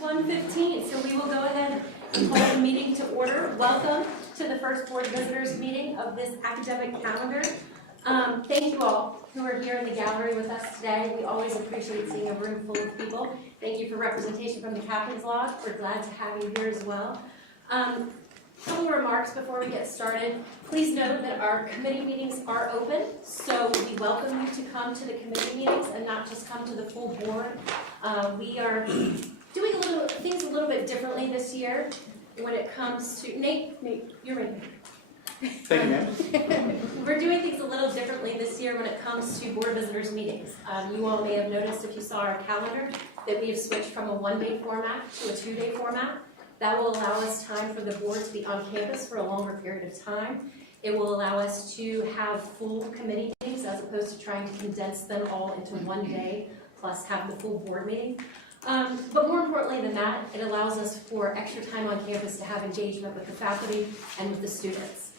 1:15, so we will go ahead and call the meeting to order. Welcome to the first board visitors meeting of this academic calendar. Thank you all who are here in the gallery with us today. We always appreciate seeing a room full of people. Thank you for representation from the Captain's Lodge. We're glad to have you here as well. Couple remarks before we get started. Please note that our committee meetings are open, so we welcome you to come to the committee meetings and not just come to the full board. We are doing things a little bit differently this year when it comes to Nate, you're right there. Thank you, ma'am. We're doing things a little differently this year when it comes to board visitors meetings. You all may have noticed if you saw our calendar that we have switched from a one-day format to a two-day format. That will allow us time for the board to be on campus for a longer period of time. It will allow us to have full committee meetings as opposed to trying to condense them all into one day plus have the full board meeting. But more importantly than that, it allows us for extra time on campus to have engagement with the faculty and with the students.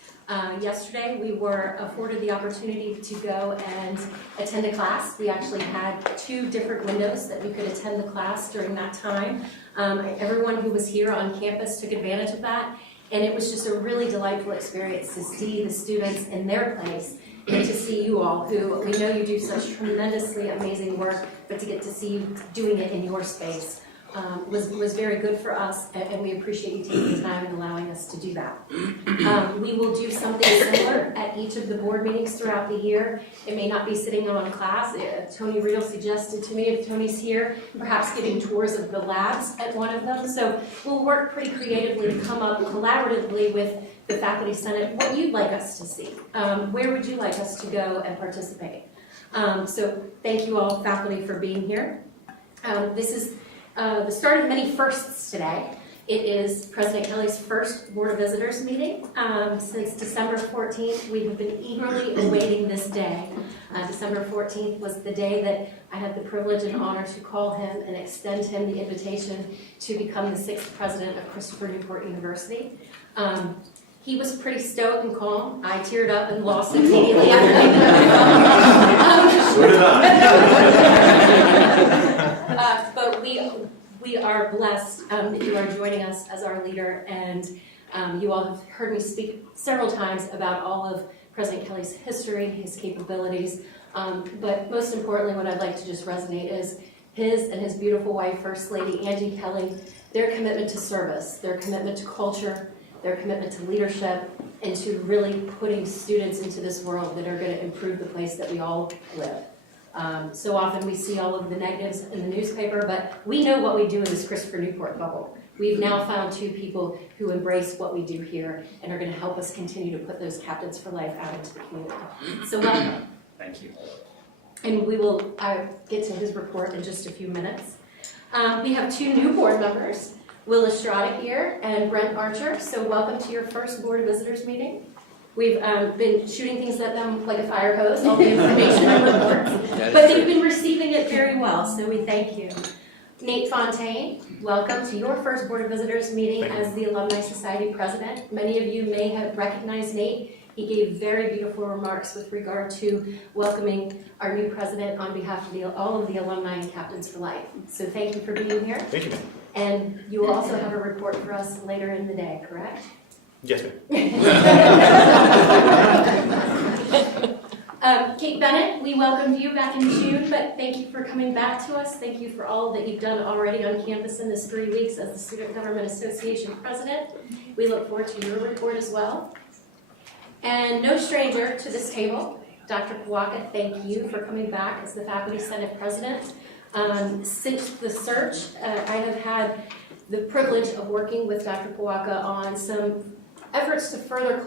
Yesterday, we were afforded the opportunity to go and attend a class. We actually had 2 different windows that we could attend the class during that time. Everyone who was here on campus took advantage of that, and it was just a really delightful experience to see the students in their place and to see you all, who we know you do such tremendously amazing work, but to get to see you doing it in your space was very good for us, and we appreciate you taking the time and allowing us to do that. We will do something similar at each of the board meetings throughout the year. It may not be sitting on a class. Tony Riedel suggested to me, if Tony's here, perhaps giving tours of the labs at one of them. So we'll work pretty creatively to come up collaboratively with the Faculty Senate what you'd like us to see. Where would you like us to go and participate? So thank you all, faculty, for being here. This is the start of many firsts today. It is President Kelly's first Board of Visitors meeting. Since December 14th, we have been eagerly awaiting this day. December 14th was the day that I had the privilege and honor to call him and extend him the invitation to become the 6th president of Christopher Newport University. He was pretty stoic and calm. I teared up and lost it immediately after So did I. But we are blessed that you are joining us as our leader, and you all have heard me speak several times about all of President Kelly's history, his capabilities, but most importantly what I'd like to just resonate is his and his beautiful wife, First Lady Angie Kelly, their commitment to service, their commitment to culture, their commitment to leadership, and to really putting students into this world that are going to improve the place that we all live. So often we see all of the negatives in the newspaper, but we know what we do in this Christopher Newport bubble. We've now found 2 people who embrace what we do here and are going to help us continue to put those captains for life out into the community. So welcome. Thank you. And we will get to his report in just a few minutes. We have 2 new board members, Will Estrada here and Brent Archer. So welcome to your first Board of Visitors meeting. We've been shooting things at them like a fire hose, all the information and reports, but they've been receiving it very well, so we thank you. Nate Fontaine, welcome to your first Board of Visitors meeting as the Alumni Society President. Many of you may have recognized Nate. He gave very beautiful remarks with regard to welcoming our new president on behalf of all of the alumni and Captains for Life. So thank you for being here. Thank you, ma'am. And you will also have a report for us later in the day, correct? Yes, ma'am. Kate Bennett, we welcomed you back in June, but thank you for coming back to us. Thank you for all that you've done already on campus in this 3 weeks as the Student Government Association President. We look forward to your report as well. And no stranger to this table, Dr. Puaka, thank you for coming back as the Faculty Senate President. Since the search, I have had the privilege of working with Dr. Puaka on some efforts to further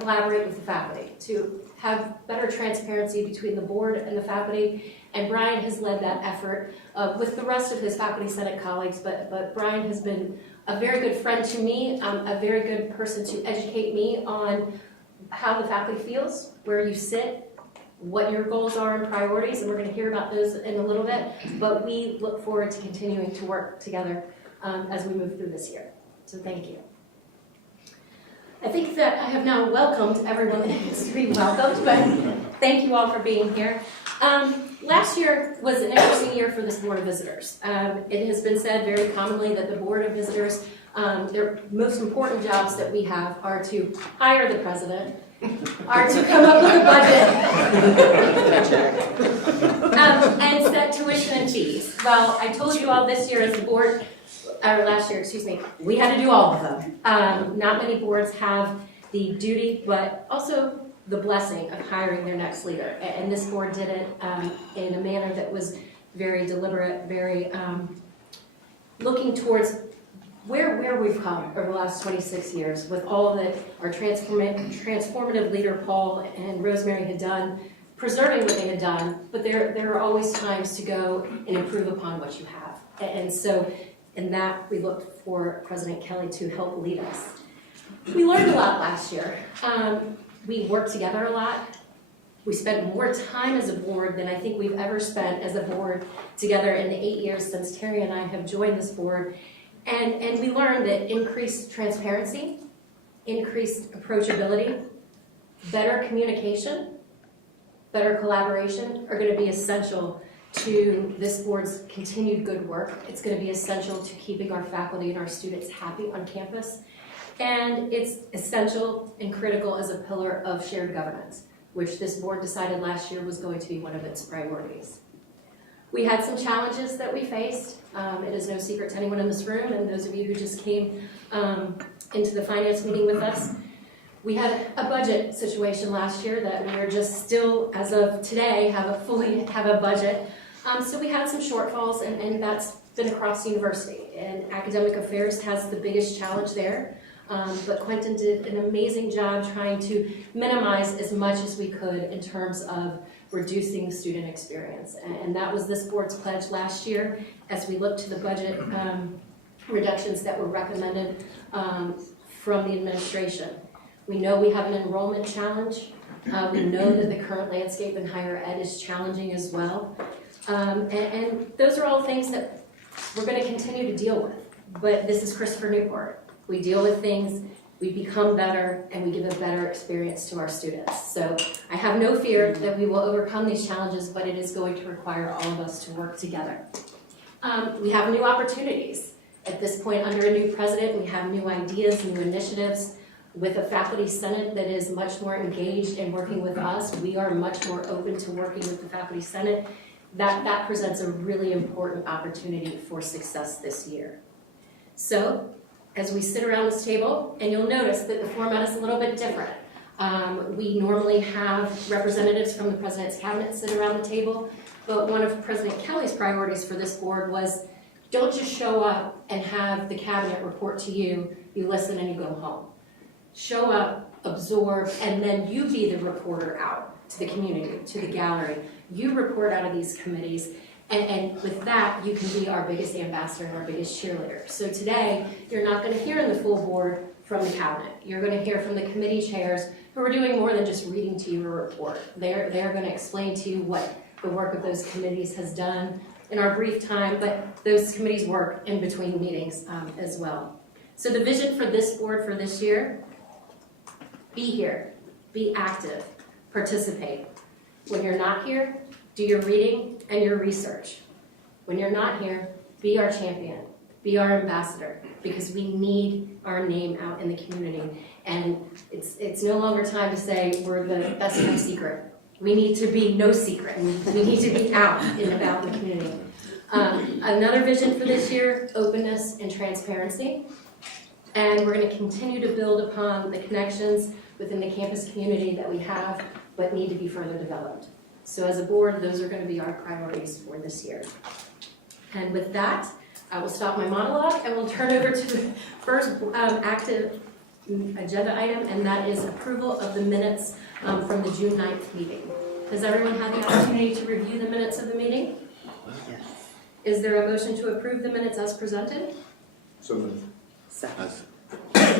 collaborate with the faculty, to have better transparency between the board and the faculty, and Brian has led that effort with the rest of his Faculty Senate colleagues, but Brian has been a very good friend to me, a very good person to educate me on how the faculty feels, where you sit, what your goals are and priorities, and we're going to hear about those in a little bit, but we look forward to continuing to work together as we move through this year. So thank you. I think that I have now welcomed everyone that needs to be welcomed, but thank you all for being here. Last year was an interesting year for this Board of Visitors. It has been said very commonly that the Board of Visitors, their most important jobs that we have are to hire the president, are to come up with a budget, and set tuition and fees. Well, I told you all this year as the board, or last year, excuse me, we had to do all of them. Not many boards have the duty, but also the blessing of hiring their next leader. And this board did it in a manner that was very deliberate, very looking towards where we've come over the last 26 years with all that our transformative leader Paul and Rosemary had done, preserving what they had done, but there are always times to go and improve upon what you have. And so in that, we looked for President Kelly to help lead us. We learned a lot last year. We worked together a lot. We spent more time as a board than I think we've ever spent as a board together in the 8 years since Terry and I have joined this board. And we learned that increased transparency, increased approachability, better communication, better collaboration are going to be essential to this board's continued good work. It's going to be essential to keeping our faculty and our students happy on campus. And it's essential and critical as a pillar of shared governance, which this board decided last year was going to be one of its priorities. We had some challenges that we faced. It is no secret to anyone in this room, and those of you who just came into the finance meeting with us. We had a budget situation last year that we are just still, as of today, fully have a budget. So we had some shortfalls, and that's been across the university. And academic affairs has the biggest challenge there. But Quentin did an amazing job trying to minimize as much as we could in terms of reducing the student experience. And that was this board's pledge last year as we looked to the budget reductions that were recommended from the administration. We know we have an enrollment challenge. We know that the current landscape in higher ed is challenging as well. And those are all things that we're going to continue to deal with. But this is Christopher Newport. We deal with things, we become better, and we give a better experience to our students. So I have no fear that we will overcome these challenges, but it is going to require all of us to work together. We have new opportunities. At this point, under a new president, we have new ideas, new initiatives. With a faculty senate that is much more engaged in working with us, we are much more open to working with the faculty senate. That presents a really important opportunity for success this year. So, as we sit around this table, and you'll notice that the format is a little bit different. We normally have representatives from the President's Cabinet sit around the table, but one of President Kelly's priorities for this board was don't just show up and have the Cabinet report to you, you listen and you go home. Show up, absorb, and then you be the reporter out to the community, to the gallery. You report out of these committees. And with that, you can be our biggest ambassador and our biggest cheerleader. So today, you're not going to hear in the full board from the cabinet. You're going to hear from the committee chairs who are doing more than just reading to you a report. They're going to explain to you what the work of those committees has done in our brief time, but those committees work in between meetings as well. So the vision for this board for this year, be here, be active, participate. When you're not here, do your reading and your research. When you're not here, be our champion, be our ambassador, because we need our name out in the community. And it's no longer time to say we're the best kept secret. We need to be no secret. We need to be out and about the community. Another vision for this year, openness and transparency. And we're going to continue to build upon the connections within the campus community that we have, but need to be further developed. So as a board, those are going to be our priorities for this year. And with that, I will stop my monologue and we'll turn over to the first active agenda item, and that is approval of the minutes from the June 9th meeting. Has everyone had the opportunity to review the minutes of the meeting? Yes. Is there a motion to approve the minutes as presented? So moved. Second.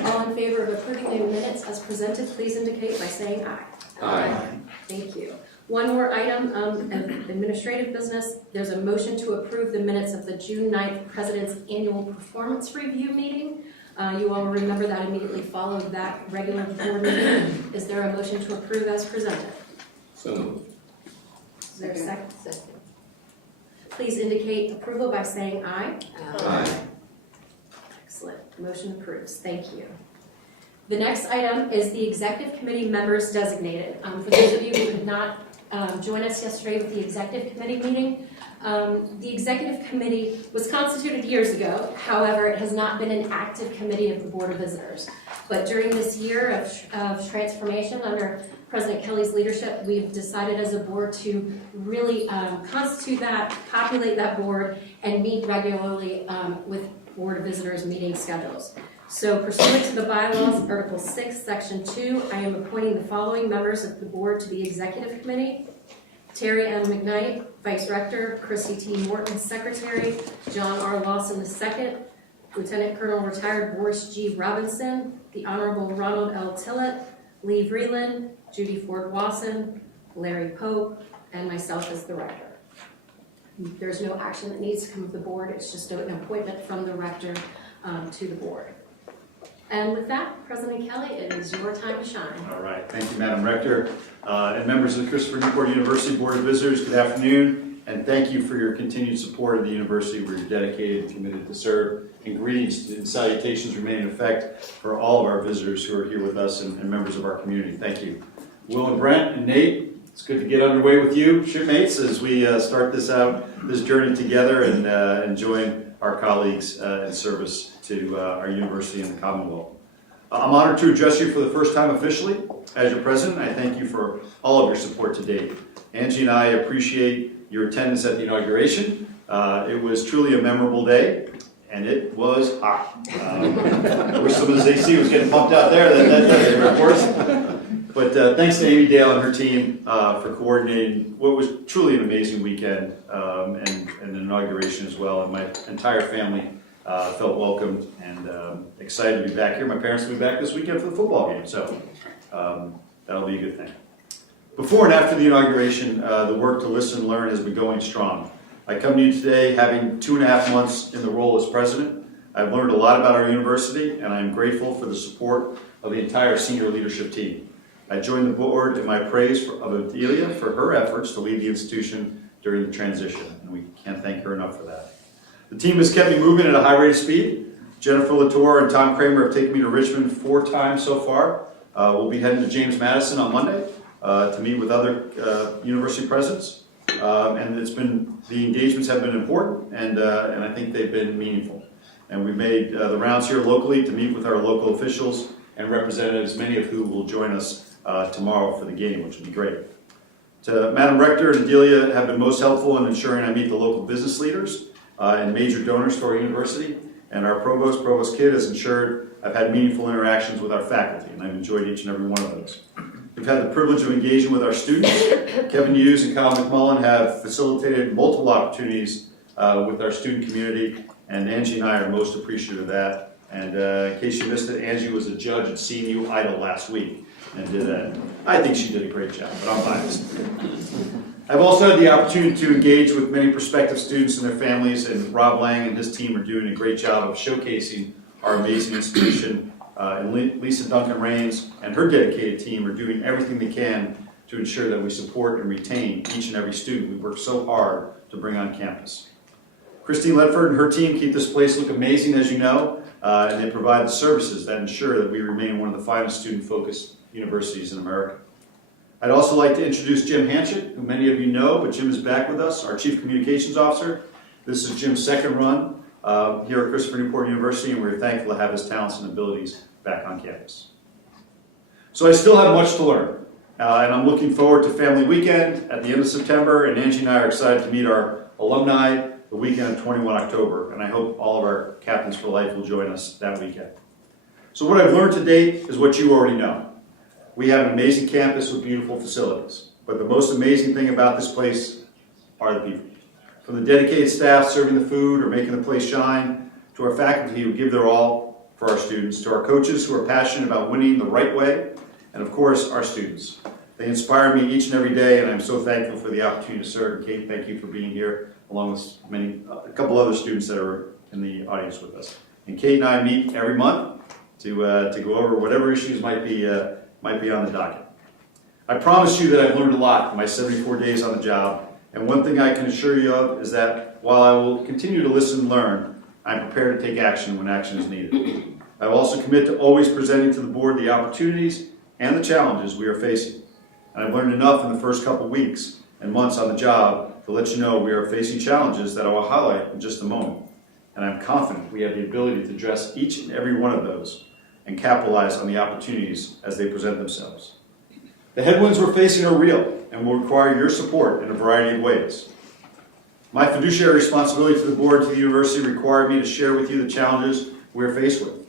All in favor of approving the minutes as presented, please indicate by saying aye. Aye. Thank you. One more item of administrative business. There's a motion to approve the minutes of the June 9th President's Annual Performance Review meeting. You all remember that immediately followed that regular board meeting. Is there a motion to approve as presented? So moved. Is there a second? please indicate approval by saying aye. Aye. Excellent. Motion approves. Thank you. The next item is the executive committee members designated. For those of you who could not join us yesterday with the executive committee meeting, the executive committee was constituted years ago. However, it has not been an active committee of the Board of Visitors. But during this year of transformation under President Kelly's leadership, we've decided as a board to really constitute that, populate that board, and meet regularly with Board of Visitors meeting schedules. So pursuant to the bylaws, Article 6, Section 2, I am appointing the following members of the board to the Executive Committee: Terry M. McKnight, Vice Rector; Chrissy T. Morton, Secretary; John R. Lawson II, Lieutenant Colonel Retired Boris G. Robinson, the Honorable Ronald L. Tillett, Lee Vreeland, Judy Ford Wasson, Larry Pope, and myself as the Rector. There's no action that needs to come to the board. It's just an appointment from the Rector to the board. And with that, President Kelly, it is your time to shine. All right, thank you, Madam Rector. And members of the Christopher Newport University Board of Visitors, good afternoon, and thank you for your continued support of the university. We're dedicated and committed to serve. And greetings and salutations remain in effect for all of our visitors who are here with us and members of our community. Thank you. Will and Brent and Nate, it's good to get underway with you, shipmates, as we start this journey together and join our colleagues in service to our university and the Commonwealth. I'm honored to address you for the first time officially as your president. I thank you for all of your support to date. Angie and I appreciate your attendance at the inauguration. It was truly a memorable day, and it was hot. I wish some of the AC was getting pumped out there that day, of course. But thanks to Amy Dale and her team for coordinating what was truly an amazing weekend and an inauguration as well. And my entire family felt welcomed and excited to be back here. My parents will be back this weekend for the football game, so that'll be a good thing. Before and after the inauguration, the work to listen and learn has been going strong. I come to you today having 2.5 months in the role as president. I've learned a lot about our university, and I'm grateful for the support of the entire senior leadership team. I join the board in my praise of Adelia for her efforts to lead the institution during the transition, and we can't thank her enough for that. The team has kept me moving at a high rate of speed. Jennifer Latour and Tom Kramer have taken me to Richmond 4 times so far. We'll be heading to James Madison on Monday to meet with other university presidents. And the engagements have been important, and I think they've been meaningful. And we've made the rounds here locally to meet with our local officials and representatives, many of who will join us tomorrow for the game, which will be great. Madam Rector and Adelia have been most helpful in ensuring I meet the local business leaders and major donors to our university. And our Provost Kidd, has ensured I've had meaningful interactions with our faculty, and I've enjoyed each and every one of those. We've had the privilege of engaging with our students. Kevin Hughes and Kyle McMullen have facilitated multiple opportunities with our student community, and Angie and I are most appreciative of that. And in case you missed it, Angie was a judge at CNU Idol last week and did that. I think she did a great job, but I'm biased. I've also had the opportunity to engage with many prospective students and their families, and Rob Lang and his team are doing a great job of showcasing our amazing institution. And Lisa Duncan Rains and her dedicated team are doing everything they can to ensure that we support and retain each and every student we work so hard to bring on campus. Christine Ledford and her team keep this place look amazing, as you know, and they provide the services that ensure that we remain one of the finest student-focused universities in America. I'd also like to introduce Jim Hanchett, who many of you know, but Jim is back with us, our Chief Communications Officer. This is Jim's second run here at Christopher Newport University, and we're thankful to have his talents and abilities back on campus. So I still have much to learn, and I'm looking forward to Family Weekend at the end of September, and Angie and I are excited to meet our alumni the weekend of 21 October, and I hope all of our Captains for Life will join us that weekend. So what I've learned to date is what you already know. We have an amazing campus with beautiful facilities, but the most amazing thing about this place are the people. From the dedicated staff serving the food or making the place shine, to our faculty who give their all for our students, to our coaches who are passionate about winning the right way, and of course, our students. They inspire me each and every day, and I'm so thankful for the opportunity to serve. And Kate, thank you for being here, along with a couple other students that are in the audience with us. And Kate and I meet every month to go over whatever issues might be on the docket. I promise you that I've learned a lot in my 74 days on the job, and one thing I can assure you of is that while I will continue to listen and learn, I'm prepared to take action when action is needed. I will also commit to always presenting to the board the opportunities and the challenges we are facing. And I've learned enough in the first couple weeks and months on the job to let you know we are facing challenges that I will highlight in just a moment. And I'm confident we have the ability to address each and every one of those and capitalize on the opportunities as they present themselves. The headwinds we're facing are real and will require your support in a variety of ways. My fiduciary responsibility to the board and to the university required me to share with you the challenges we're faced with.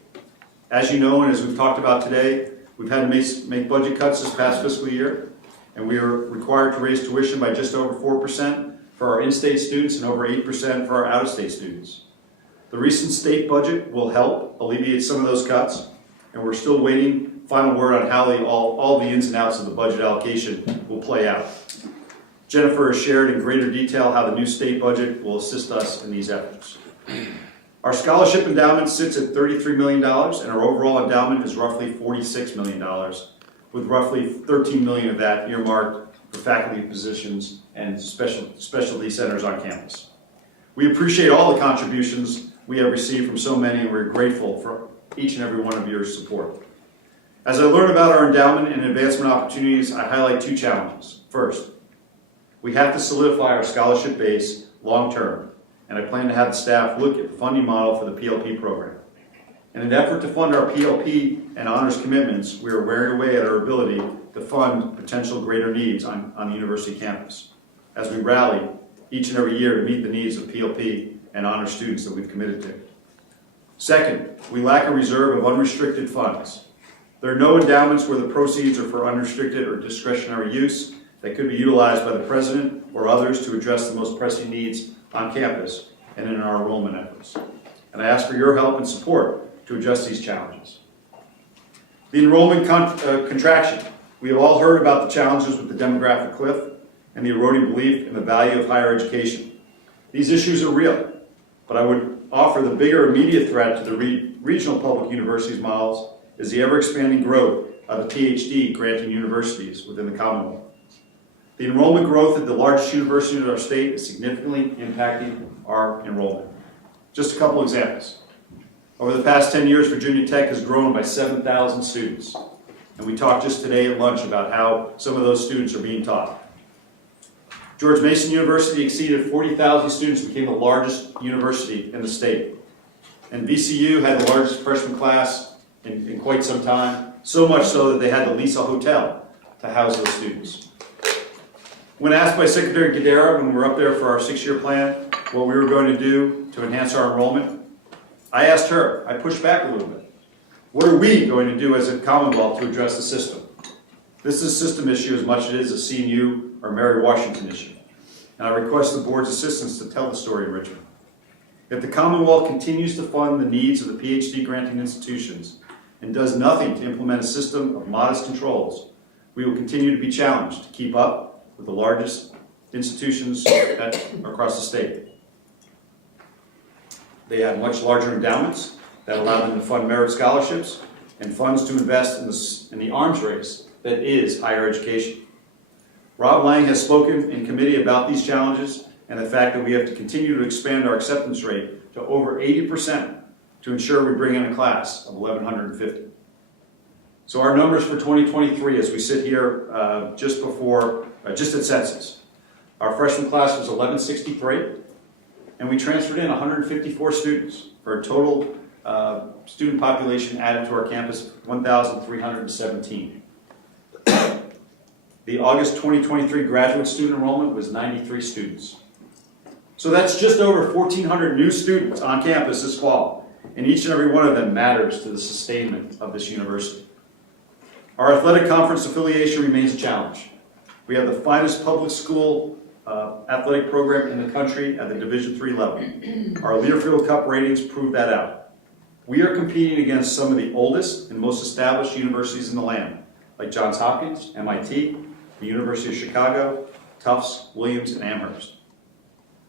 As you know, and as we've talked about today, we've had to make budget cuts this past fiscal year, and we are required to raise tuition by just over 4% for our in-state students and over 8% for our out-of-state students. The recent state budget will help alleviate some of those cuts, and we're still waiting final word on how all the ins and outs of the budget allocation will play out. Jennifer has shared in greater detail how the new state budget will assist us in these efforts. Our scholarship endowment sits at $33 million, and our overall endowment is roughly $46 million, with roughly $13 million of that earmarked for faculty positions and specialty centers on campus. We appreciate all the contributions we have received from so many, and we're grateful for each and every one of your support. As I learn about our endowment and advancement opportunities, I highlight two challenges. First, we have to solidify our scholarship base long-term, and I plan to have the staff look at the funding model for the PLP program. In an effort to fund our PLP and honors commitments, we are wearing away at our ability to fund potential greater needs on the university campus, as we rally each and every year to meet the needs of PLP and honors students that we've committed to. Second, we lack a reserve of unrestricted funds. There are no endowments where the proceeds are for unrestricted or discretionary use that could be utilized by the president or others to address the most pressing needs on campus and in our enrollment efforts. And I ask for your help and support to address these challenges. The enrollment contraction. We have all heard about the challenges with the demographic cliff and the eroding belief in the value of higher education. These issues are real, but I would offer the bigger immediate threat to the regional public universities models is the ever-expanding growth of the PhD granting universities within the Commonwealth. The enrollment growth at the largest universities in our state is significantly impacting our enrollment. Just a couple examples. Over the past 10 years, Virginia Tech has grown by 7,000 students. And we talked just today at lunch about how some of those students are being taught. George Mason University exceeded 40,000 students, became the largest university in the state. And VCU had the largest freshman class in quite some time, so much so that they had to lease a hotel to house those students. When asked by Secretary Gadara when we were up there for our 6-year plan what we were going to do to enhance our enrollment, I asked her, I pushed back a little bit. What are we going to do as a Commonwealth to address the system? This is a system issue as much as it is a CNU or Mary Washington issue. And I request the board's assistance to tell the story in Richmond. If the Commonwealth continues to fund the needs of the PhD granting institutions and does nothing to implement a system of modest controls, we will continue to be challenged to keep up with the largest institutions across the state. They have much larger endowments that allow them to fund merit scholarships and funds to invest in the arms race that is higher education. Rob Lang has spoken in committee about these challenges and the fact that we have to continue to expand our acceptance rate to over 80% to ensure we bring in a class of 1,150. So our numbers for 2023, as we sit here just at census, our freshman class was 1,163, and we transferred in 154 students for a total student population added to our campus of 1,317. The August 2023 graduate student enrollment was 93 students. So that's just over 1,400 new students on campus this fall, and each and every one of them matters to the sustainment of this university. Our athletic conference affiliation remains a challenge. We have the finest public school athletic program in the country at the Division III level. Our Learfield Cup ratings prove that out. We are competing against some of the oldest and most established universities in the land, like Johns Hopkins, MIT, the University of Chicago, Tufts, Williams, and Amherst.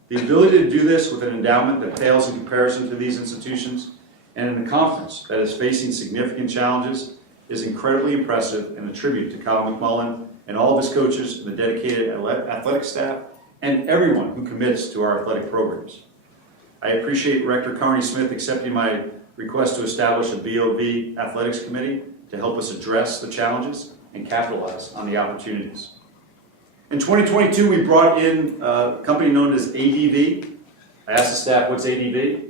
The ability to do this with an endowment that pales in comparison to these institutions and in a conference that is facing significant challenges is incredibly impressive and a tribute to Kyle McMullen and all of his coaches and the dedicated athletic staff and everyone who commits to our athletic programs. I appreciate Rector Carney Smith accepting my request to establish a BOV Athletics Committee to help us address the challenges and capitalize on the opportunities. In 2022, we brought in a company known as ADV. I asked the staff, what's ADV?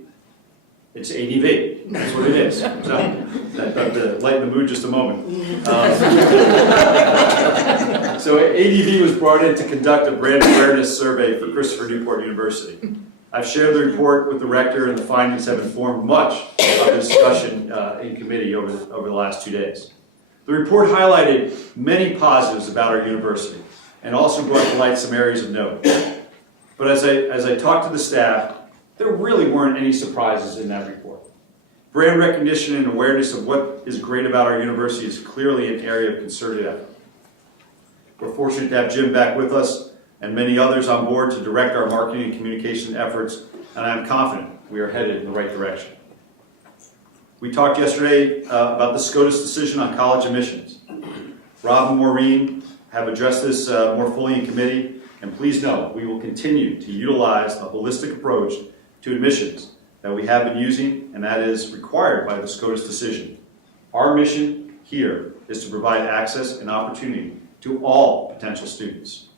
It's ADV. That's what it is. So, to lighten the mood just a moment. So ADV was brought in to conduct a brand awareness survey for Christopher Newport University. I've shared the report with the rector, and the findings have informed much of the discussion in committee over the last 2 days. The report highlighted many positives about our university and also brought to light some areas of note. But as I talked to the staff, there really weren't any surprises in that report. Brand recognition and awareness of what is great about our university is clearly an area of concerted effort. We're fortunate to have Jim back with us and many others on board to direct our marketing and communication efforts, and I'm confident we are headed in the right direction. We talked yesterday about the SCOTUS decision on college admissions. Rob and Maureen have addressed this more fully in committee, and please know we will continue to utilize the holistic approach to admissions that we have been using, and that is required by the SCOTUS decision. Our mission here is to provide access and opportunity to all potential students.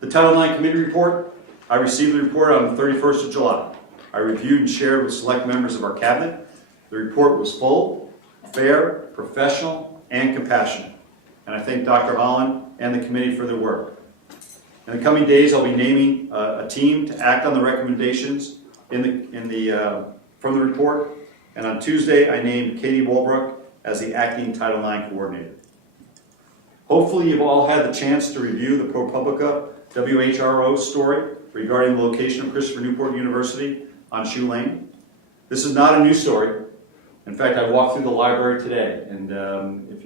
The Title IX Committee report, I received the report on the 31st of July. I reviewed and shared with select members of our cabinet. The report was full, fair, professional, and compassionate. And I thank Dr. Holland and the committee for their work. In the coming days, I'll be naming a team to act on the recommendations from the report. And on Tuesday, I named Katie Walbrook as the acting Title IX coordinator. Hopefully, you've all had the chance to review the ProPublica WHRO story regarding the location of Christopher Newport University on Shoe Lane. This is not a new story. In fact, I walked through the library today, and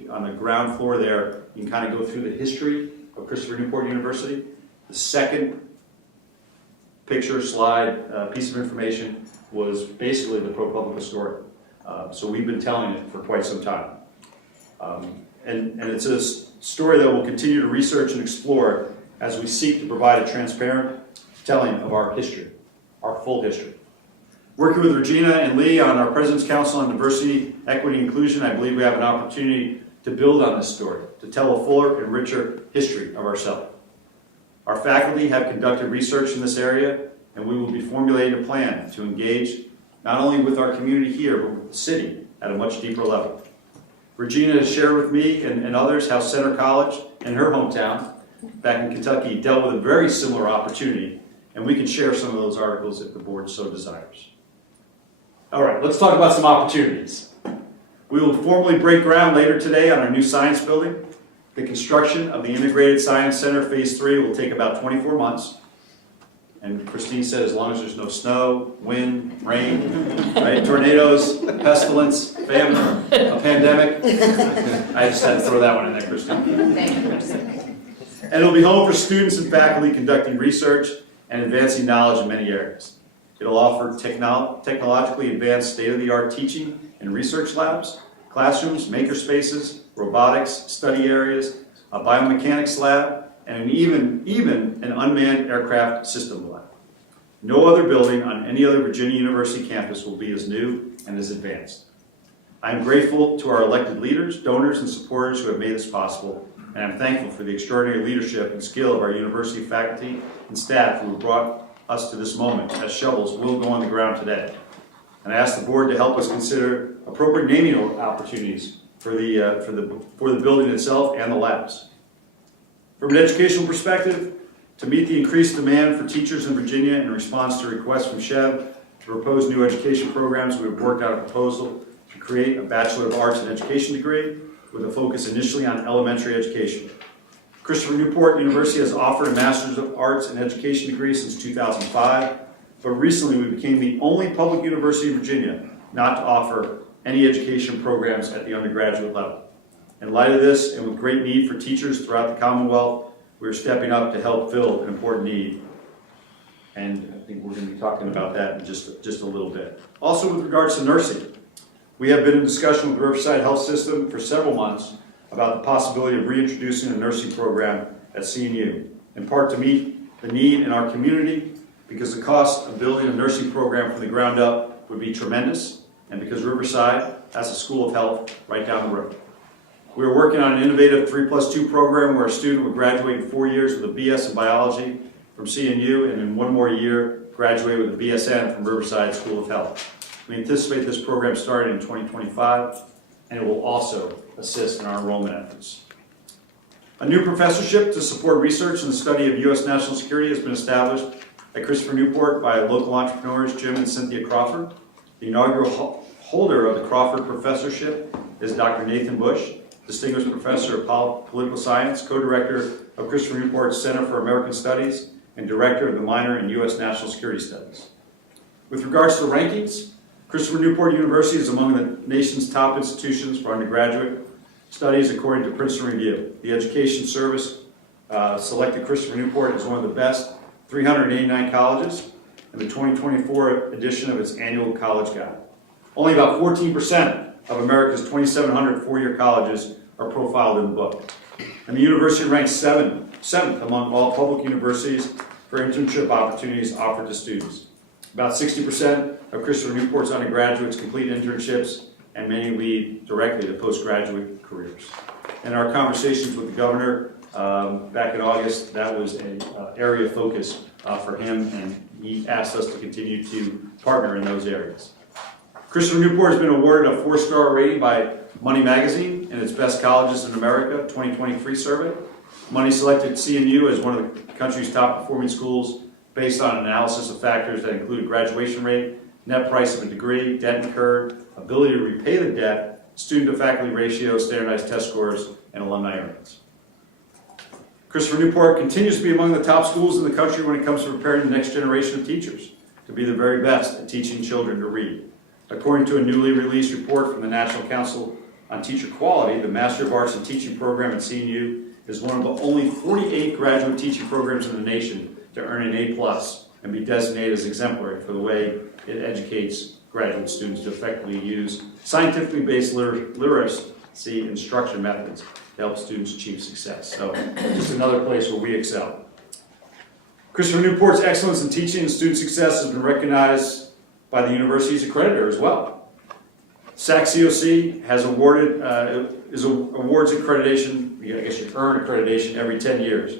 on the ground floor there, you can kind of go through the history of Christopher Newport University. The second picture, slide, piece of information was basically the ProPublica story. So we've been telling it for quite some time. And it's a story that we'll continue to research and explore as we seek to provide a transparent telling of our history, our full history. Working with Regina and Lee on our President's Council on Diversity, Equity, and Inclusion, I believe we have an opportunity to build on this story, to tell a fuller and richer history of ourselves. Our faculty have conducted research in this area, and we will be formulating a plan to engage not only with our community here, but with the city at a much deeper level. Regina has shared with me and others how Center College in her hometown, back in Kentucky, dealt with a very similar opportunity, and we can share some of those articles if the board so desires. All right, let's talk about some opportunities. We will formally break ground later today on our new science building. The construction of the Integrated Science Center Phase 3 will take about 24 months. And Christine said as long as there's no snow, wind, rain, right, tornadoes, pestilence, famine, a pandemic. I just had to throw that one in there, Christine. And it'll be home for students and faculty conducting research and advancing knowledge in many areas. It'll offer technologically advanced state-of-the-art teaching and research labs, classrooms, makerspaces, robotics, study areas, a biomechanics lab, and even an unmanned aircraft system lab. No other building on any other Virginia University campus will be as new and as advanced. I am grateful to our elected leaders, donors, and supporters who have made this possible, and I'm thankful for the extraordinary leadership and skill of our university faculty and staff who have brought us to this moment, as shovels will go on the ground today. And I ask the board to help us consider appropriate naming opportunities for the building itself and the labs. From an educational perspective, to meet the increased demand for teachers in Virginia in response to requests from SHEV to propose new education programs, we have worked out a proposal to create a Bachelor of Arts in Education degree with a focus initially on elementary education. Christopher Newport University has offered a Master's of Arts in Education degree since 2005, but recently we became the only public university in Virginia not to offer any education programs at the undergraduate level. In light of this, and with great need for teachers throughout the Commonwealth, we're stepping up to help fill an important need. And I think we're going to be talking about that in just a little bit. Also with regards to nursing, we have been in discussion with Riverside Health System for several months about the possibility of reintroducing a nursing program at CNU, in part to meet the need in our community, because the cost of building a nursing program from the ground up would be tremendous, and because Riverside has a school of health right down the road. We are working on an innovative 3+2 program where a student would graduate in 4 years with a BS in biology from CNU, and in 1 more year, graduate with a BSN from Riverside School of Health. We anticipate this program starting in 2025, and it will also assist in our enrollment efforts. A new professorship to support research and the study of U.S. national security has been established at Christopher Newport by local entrepreneurs Jim and Cynthia Crawford. The inaugural holder of the Crawford Professorship is Dr. Nathan Bush, Distinguished Professor of Political Science, co-director of Christopher Newport's Center for American Studies, and director of the minor in U.S. National Security Studies. With regards to the rankings, Christopher Newport University is among the nation's top institutions for undergraduate studies according to Princeton Review. The Education Service selected Christopher Newport as one of the best 389 colleges in the 2024 edition of its annual college guide. Only about 14% of America's 2,700 four-year colleges are profiled in the book. And the university ranks seventh among all public universities for internship opportunities offered to students. About 60% of Christopher Newport's undergraduates complete internships, and many lead directly to postgraduate careers. In our conversations with the governor back in August, that was an area of focus for him, and he asked us to continue to partner in those areas. Christopher Newport has been awarded a 4-star rating by Money Magazine in its Best Colleges in America 2023 survey. Money selected CNU as one of the country's top performing schools based on an analysis of factors that include graduation rate, net price of a degree, debt incurred, ability to repay the debt, student-to-faculty ratio, standardized test scores, and alumni earnings. Christopher Newport continues to be among the top schools in the country when it comes to preparing the next generation of teachers to be the very best at teaching children to read. According to a newly released report from the National Council on Teacher Quality, the Master of Arts in Teaching program at CNU is one of the only 48 graduate teaching programs in the nation to earn an A+ and be designated as exemplary for the way it educates graduate students to effectively use scientifically based literacy instruction methods to help students achieve success. So just another place where we excel. Christopher Newport's excellence in teaching and student success has been recognized by the university's accreditor as well. SAC-COC has awards accreditation, I guess you earn accreditation every 10 years.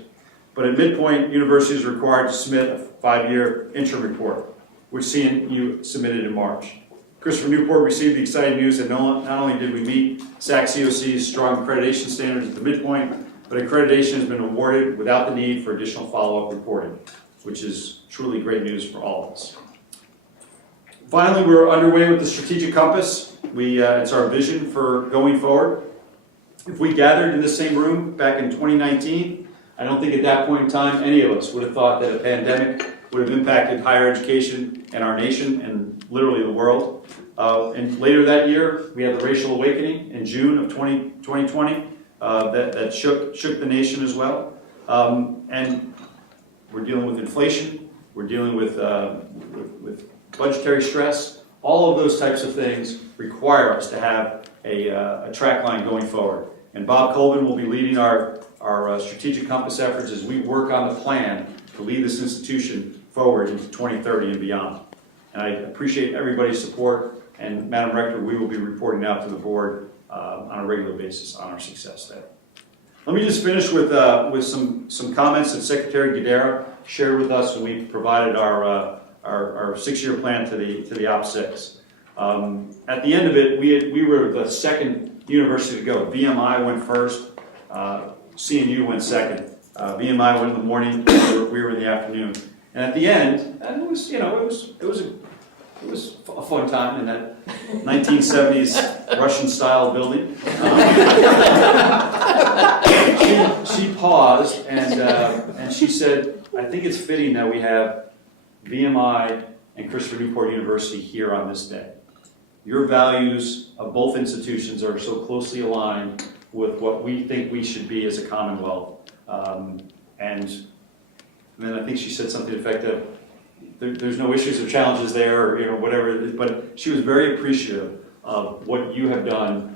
But at midpoint, university is required to submit a 5-year interim report, which CNU submitted in March. Christopher Newport received the exciting news that not only did we meet SAC-COC's strong accreditation standards at the midpoint, but accreditation has been awarded without the need for additional follow-up reporting, which is truly great news for all of us. Finally, we're underway with the Strategic Compass. It's our vision for going forward. If we gathered in the same room back in 2019, I don't think at that point in time any of us would have thought that a pandemic would have impacted higher education in our nation and literally the world. And later that year, we had the racial awakening in June of 2020 that shook the nation as well. And we're dealing with inflation. We're dealing with budgetary stress. All of those types of things require us to have a track line going forward. And Bob Colvin will be leading our Strategic Compass efforts as we work on the plan to lead this institution forward into 2030 and beyond. And I appreciate everybody's support, and Madam Rector, we will be reporting out to the board on a regular basis on our success there. Let me just finish with some comments that Secretary Guidera shared with us when we provided our 6-year plan to the OP6. At the end of it, we were the second university to go. VMI went first, CNU went second. VMI went in the morning, we were in the afternoon. And at the end, and it was a fun time in that 1970s Russian-style building. She paused and she said, "I think it's fitting that we have VMI and Christopher Newport University here on this day. Your values of both institutions are so closely aligned with what we think we should be as a Commonwealth." And then I think she said something to the effect of, there's no issues or challenges there, or whatever, but she was very appreciative of what you have done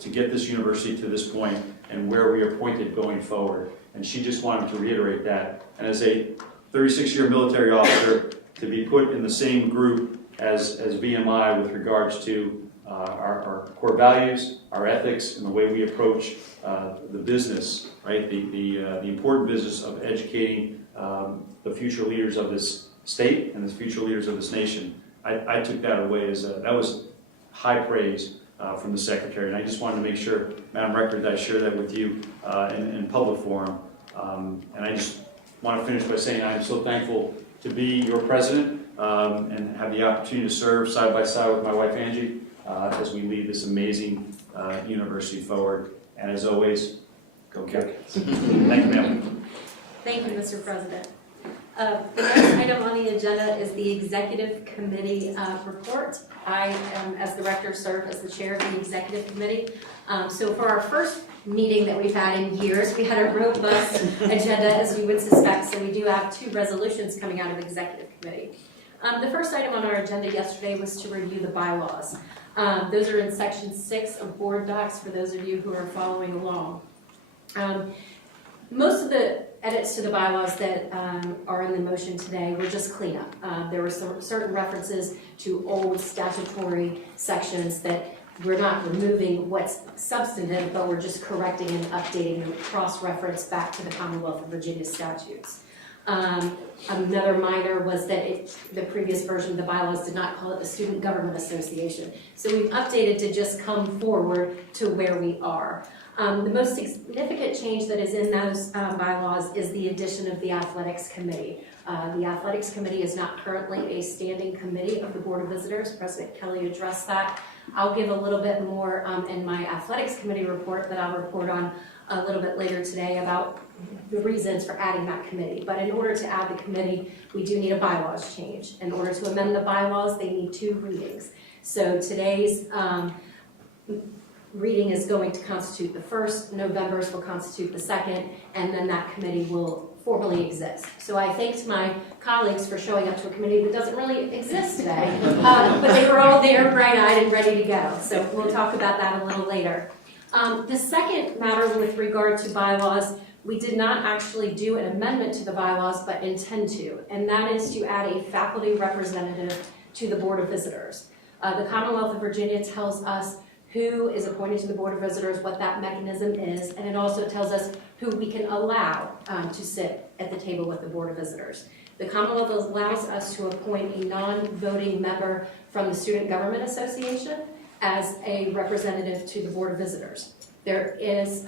to get this university to this point, and where we are pointed going forward. And she just wanted to reiterate that. And as a 36-year military officer, to be put in the same group as VMI with regards to our core values, our ethics, and the way we approach the business, right? The important business of educating the future leaders of this state and the future leaders of this nation. I took that away as that was high praise from the Secretary, and I just wanted to make sure, Madam Rector, that I share that with you in public forum. And I just want to finish by saying I am so thankful to be your president and have the opportunity to serve side by side with my wife Angie as we lead this amazing university forward. And as always, go Cowcats. Thank you, ma'am. Thank you, Mr. President. The next item on the agenda is the Executive Committee report. I, as the Rector, serve as the chair of the Executive Committee. So for our first meeting that we've had in years, we had a robust agenda, as you would suspect, so we do have 2 resolutions coming out of Executive Committee. The first item on our agenda yesterday was to review the bylaws. Those are in section 6 of board docs for those of you who are following along. Most of the edits to the bylaws that are in the motion today were just cleanup. There were some certain references to old statutory sections that we're not removing what's substantive, but we're just correcting and updating them, cross-reference back to the Commonwealth of Virginia statutes. Another minor was that the previous version of the bylaws did not call it the Student Government Association. So we've updated to just come forward to where we are. The most significant change that is in those bylaws is the addition of the Athletics Committee. The Athletics Committee is not currently a standing committee of the Board of Visitors. President Kelly addressed that. I'll give a little bit more in my Athletics Committee report that I'll report on a little bit later today about the reasons for adding that committee. But in order to add the committee, we do need a bylaws change. In order to amend the bylaws, they need 2 readings. So today's reading is going to constitute the first, November's will constitute the second, and then that committee will formally exist. So I thanked my colleagues for showing up to a committee that doesn't really exist today, but they were all there, bright-eyed and ready to go. So we'll talk about that a little later. The second matter with regard to bylaws, we did not actually do an amendment to the bylaws, but intend to, and that is to add a faculty representative to the Board of Visitors. The Commonwealth of Virginia tells us who is appointed to the Board of Visitors, what that mechanism is, and it also tells us who we can allow to sit at the table with the Board of Visitors. The Commonwealth allows us to appoint a non-voting member from the Student Government Association as a representative to the Board of Visitors. There is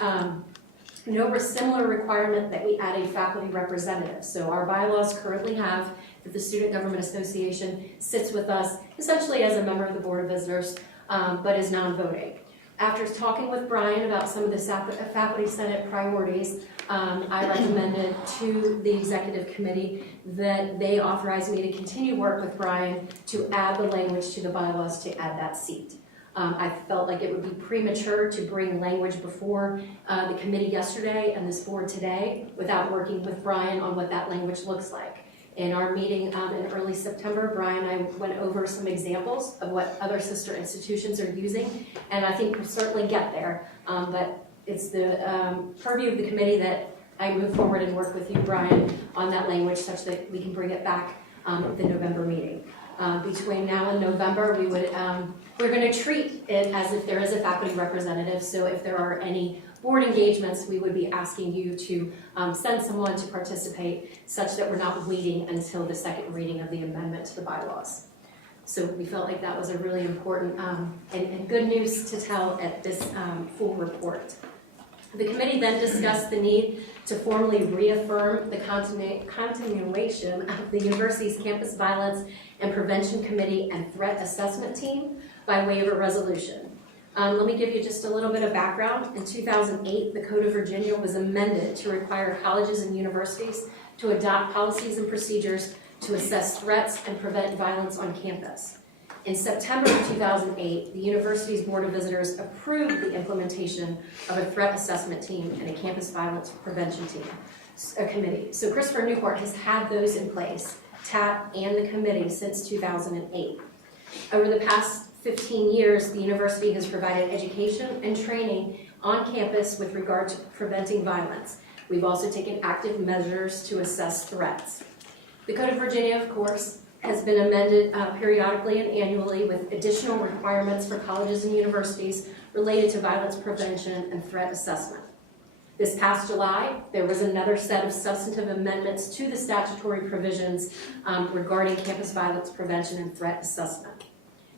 no similar requirement that we add a faculty representative. So our bylaws currently have that the Student Government Association sits with us essentially as a member of the Board of Visitors, but is non-voting. After talking with Brian about some of the Faculty Senate priorities, I recommended to the Executive Committee that they authorize me to continue work with Brian to add the language to the bylaws to add that seat. I felt like it would be premature to bring language before the committee yesterday and this board today without working with Brian on what that language looks like. In our meeting in early September, Brian and I went over some examples of what other sister institutions are using, and I think we'll certainly get there. But it's the purview of the committee that I move forward and work with you, Brian, on that language such that we can bring it back at the November meeting. Between now and November, we're going to treat it as if there is a faculty representative, so if there are any board engagements, we would be asking you to send someone to participate such that we're not waiting until the second reading of the amendment to the bylaws. So we felt like that was a really important and good news to tell at this full report. The committee then discussed the need to formally reaffirm the continuation of the university's Campus Violence and Prevention Committee and Threat Assessment Team by way of a resolution. Let me give you just a little bit of background. In 2008, the Code of Virginia was amended to require colleges and universities to adopt policies and procedures to assess threats and prevent violence on campus. In September of 2008, the university's Board of Visitors approved the implementation of a threat assessment team and a campus violence prevention team, a committee. So Christopher Newport has had those in place, TAP and the committee, since 2008. Over the past 15 years, the university has provided education and training on campus with regard to preventing violence. We've also taken active measures to assess threats. The Code of Virginia, of course, has been amended periodically and annually with additional requirements for colleges and universities related to violence prevention and threat assessment. This past July, there was another set of substantive amendments to the statutory provisions regarding campus violence prevention and threat assessment.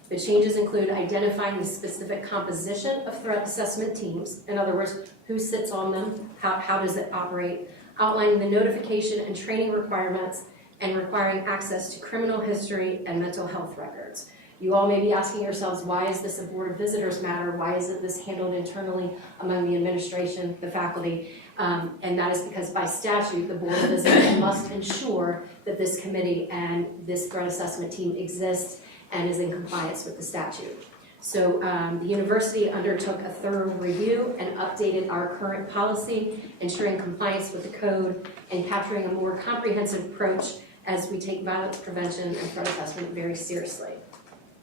The changes include identifying the specific composition of threat assessment teams, in other words, who sits on them, how does it operate, outlining the notification and training requirements, and requiring access to criminal history and mental health records. You all may be asking yourselves, why is this a Board of Visitors matter? Why isn't this handled internally among the administration, the faculty? And that is because by statute, the Board of Visitors must ensure that this committee and this threat assessment team exists and is in compliance with the statute. So the university undertook a thorough review and updated our current policy, ensuring compliance with the code and capturing a more comprehensive approach as we take violence prevention and threat assessment very seriously.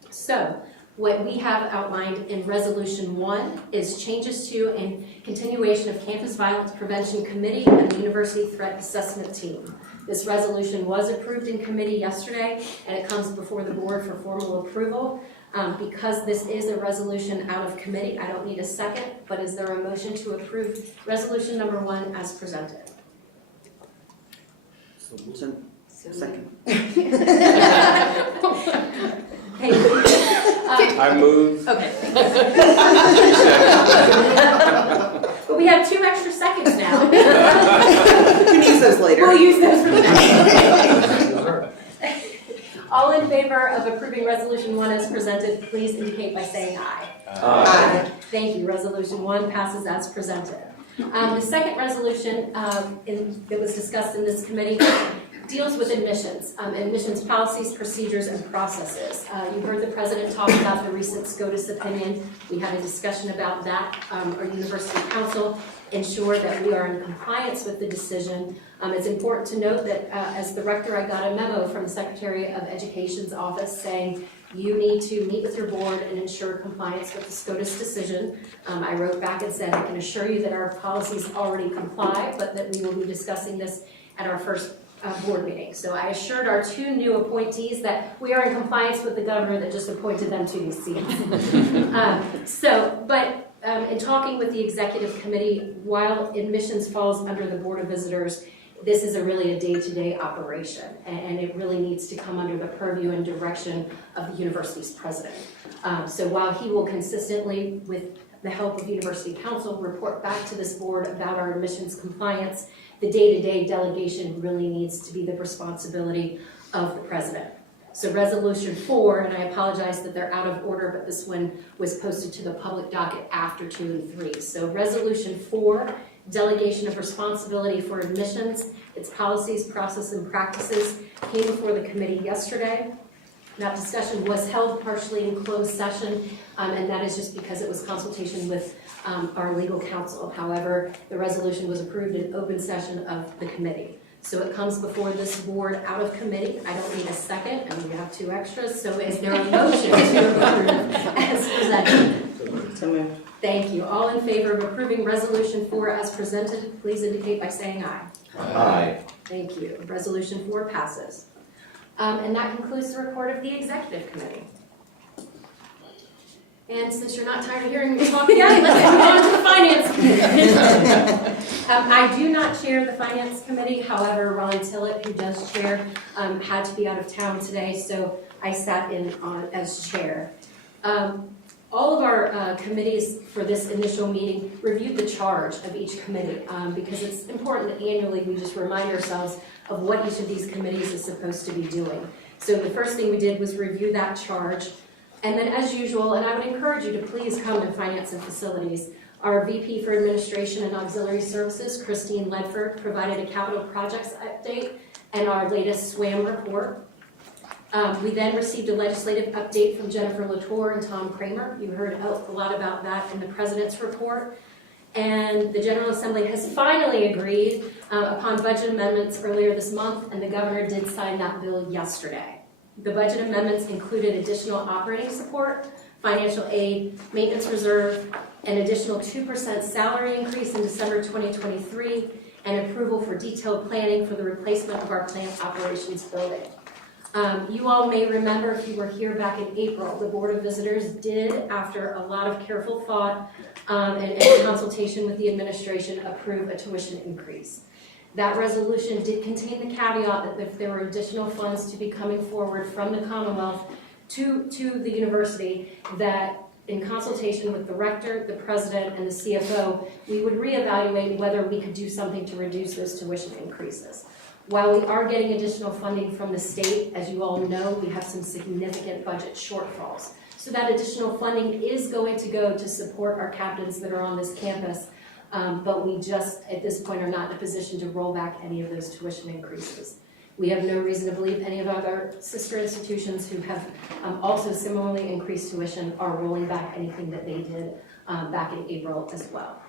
So what we have outlined in Resolution 1 is changes to and continuation of Campus Violence Prevention Committee and the University Threat Assessment Team. This resolution was approved in committee yesterday, and it comes before the board for formal approval. Because this is a resolution out of committee, I don't need a second, but is there a motion to approve Resolution number 1 as presented? Second. Hey, I move. okay. But we have 2 extra seconds now. You can use those later. We'll use those for the next one. All in favor of approving Resolution 1 as presented, please indicate by saying aye. Aye. Thank you. Resolution 1 passes as presented. The second resolution that was discussed in this committee deals with admissions, admissions policies, procedures, and processes. You heard the president talk about the recent SCOTUS opinion. We had a discussion about that. Our university council ensured that we are in compliance with the decision. It's important to note that as the rector, I got a memo from the Secretary of Education's office saying you need to meet with your board and ensure compliance with the SCOTUS decision. I wrote back and said, I can assure you that our policies already comply, but that we will be discussing this at our first board meeting. So I assured our 2 new appointees that we are in compliance with the governor that just appointed them to these seats. In talking with the executive committee, while admissions falls under the Board of Visitors, this is really a day-to-day operation, and it really needs to come under the purview and direction of the university's president. So while he will consistently, with the help of University Council, report back to this board about our admissions compliance, the day-to-day delegation really needs to be the responsibility of the president. So Resolution 4, and I apologize that they're out of order, but this one was posted to the public docket after 2 and 3. So Resolution 4, delegation of responsibility for admissions, its policies, process, and practices, came before the committee yesterday. That discussion was held partially in closed session, and that is just because it was consultation with our legal counsel. However, the resolution was approved in open session of the committee. So it comes before this board out of committee. I don't need a second, and we have 2 extras. So is there a motion to approve as presented? So moved. Thank you. All in favor of approving Resolution 4 as presented, please indicate by saying aye. Aye. Thank you. Resolution 4 passes. And that concludes the report of the Executive Committee. And since you're not tired of hearing me talk yet, let's move on to the Finance Committee. I do not chair the Finance Committee. However, Ron Tillett, who does chair, had to be out of town today, so I sat in as chair. All of our committees for this initial meeting reviewed the charge of each committee because it's important that annually we just remind ourselves of what each of these committees is supposed to be doing. So the first thing we did was review that charge. And then as usual, and I would encourage you to please come to Finance and Facilities, our VP for Administration and Auxiliary Services, Christine Ledford, provided a capital projects update and our latest SWAM report. We then received a legislative update from Jennifer Latour and Tom Kramer. You heard a lot about that in the President's report. And the General Assembly has finally agreed upon budget amendments earlier this month, and the Governor did sign that bill yesterday. The budget amendments included additional operating support, financial aid, maintenance reserve, an additional 2% salary increase in December 2023, and approval for detailed planning for the replacement of our plant operations building. You all may remember, if you were here back in April, the Board of Visitors did, after a lot of careful thought and consultation with the administration, approve a tuition increase. That resolution did contain the caveat that if there were additional funds to be coming forward from the Commonwealth to the university, that in consultation with the rector, the president, and the CFO, we would reevaluate whether we could do something to reduce those tuition increases. While we are getting additional funding from the state, as you all know, we have some significant budget shortfalls. So that additional funding is going to go to support our captains that are on this campus, but we just, at this point, are not in a position to roll back any of those tuition increases. We have no reason to believe any of other sister institutions who have also similarly increased tuition are rolling back anything that they did back in April as well.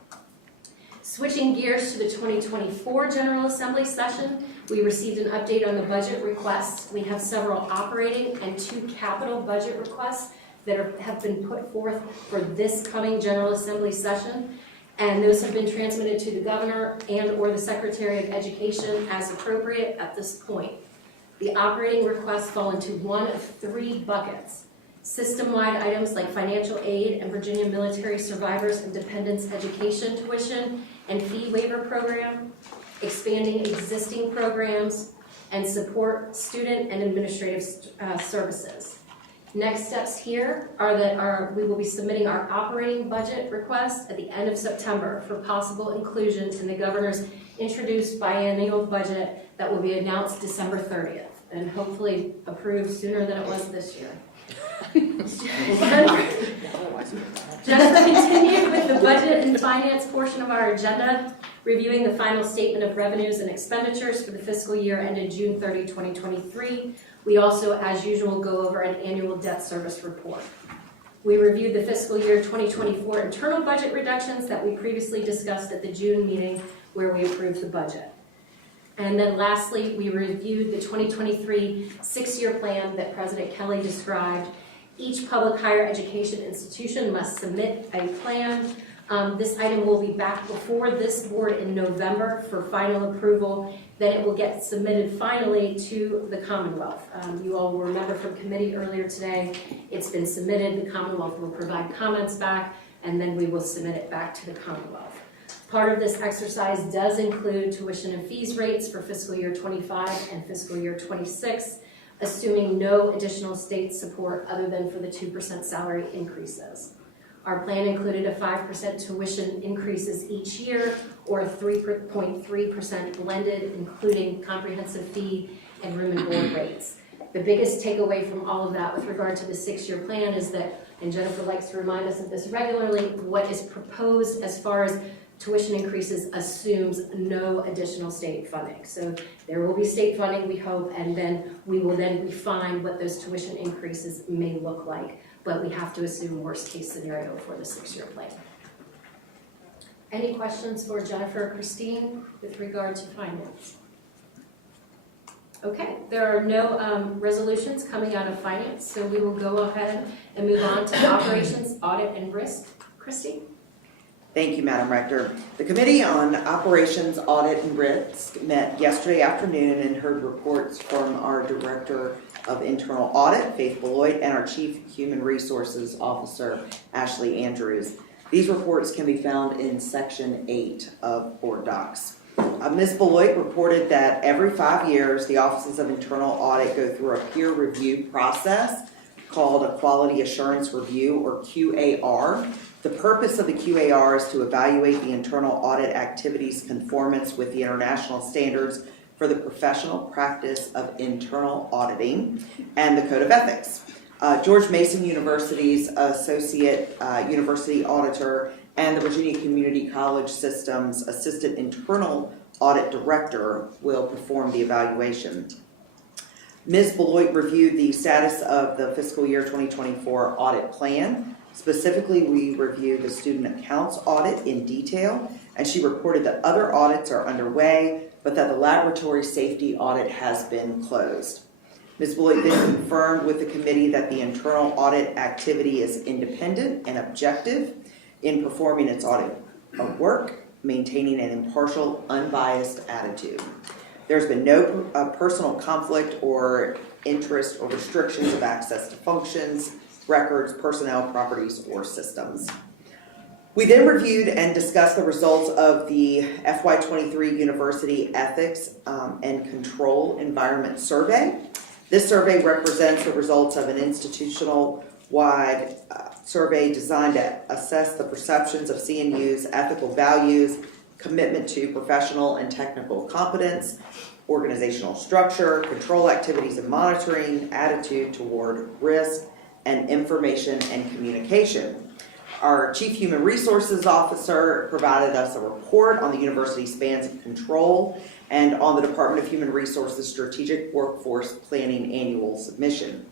Switching gears to the 2024 General Assembly session, we received an update on the budget requests. We have several operating and 2 capital budget requests that have been put forth for this coming General Assembly session, and those have been transmitted to the governor and or the Secretary of Education as appropriate at this point. The operating requests fall into one of 3 buckets: system-wide items like financial aid and Virginia Military Survivors and Dependents Education tuition and fee waiver program, expanding existing programs, and support student and administrative services. Next steps here are that we will be submitting our operating budget request at the end of September for possible inclusion in the governor's introduced biennial budget that will be announced December 30th and hopefully approved sooner than it was this year. Jennifer continued with the budget and finance portion of our agenda, reviewing the final statement of revenues and expenditures for the fiscal year ended June 30, 2023. We also, as usual, go over an annual debt service report. We reviewed the fiscal year 2024 internal budget reductions that we previously discussed at the June meeting where we approved the budget. And then lastly, we reviewed the 2023 6-year plan that President Kelly described. Each public higher education institution must submit a plan. This item will be back before this board in November for final approval. Then it will get submitted finally to the Commonwealth. You all will remember from committee earlier today, it's been submitted. The Commonwealth will provide comments back, and then we will submit it back to the Commonwealth. Part of this exercise does include tuition and fees rates for fiscal year 25 and fiscal year 26, assuming no additional state support other than for the 2% salary increases. Our plan included a 5% tuition increases each year, or a 3.3% blended, including comprehensive fee and room and board rates. The biggest takeaway from all of that with regard to the 6-year plan is that, and Jennifer likes to remind us of this regularly, what is proposed as far as tuition increases assumes no additional state funding. So there will be state funding, we hope, and then we will then refine what those tuition increases may look like. But we have to assume worst case scenario for the 6-year plan. Any questions for Jennifer or Christine with regard to finance? Okay, there are no resolutions coming out of finance, so we will go ahead and move on to operations, audit, and risk. Christy? Thank you, Madam Rector. The Committee on Operations, Audit, and Risk met yesterday afternoon and heard reports from our Director of Internal Audit, Faith Beloit, and our Chief Human Resources Officer, Ashley Andrews. These reports can be found in Section 8 of Board Docs. Ms. Beloit reported that every 5 years, the Offices of Internal Audit go through a peer review process called a Quality Assurance Review, or QAR. The purpose of the QAR is to evaluate the internal audit activity's conformance with the international standards for the professional practice of internal auditing and the Code of Ethics. George Mason University's Associate University Auditor and the Virginia Community College System's Assistant Internal Audit Director will perform the evaluation. Ms. Beloit reviewed the status of the fiscal year 2024 audit plan. Specifically, we reviewed the student accounts audit in detail, and she reported that other audits are underway, but that the laboratory safety audit has been closed. Ms. Beloit then confirmed with the committee that the internal audit activity is independent and objective. in performing its audit of work, maintaining an impartial, unbiased attitude. There's been no personal conflict or interest or restrictions of access to functions, records, personnel, properties, or systems. We then reviewed and discussed the results of the FY23 University Ethics and Control Environment Survey. This survey represents the results of an institutional-wide survey designed to assess the perceptions of CNU's ethical values, commitment to professional and technical competence, organizational structure, control activities and monitoring, attitude toward risk, and information and communication. Our Chief Human Resources Officer provided us a report on the university's spans of control and on the Department of Human Resources Strategic Workforce Planning Annual Submission.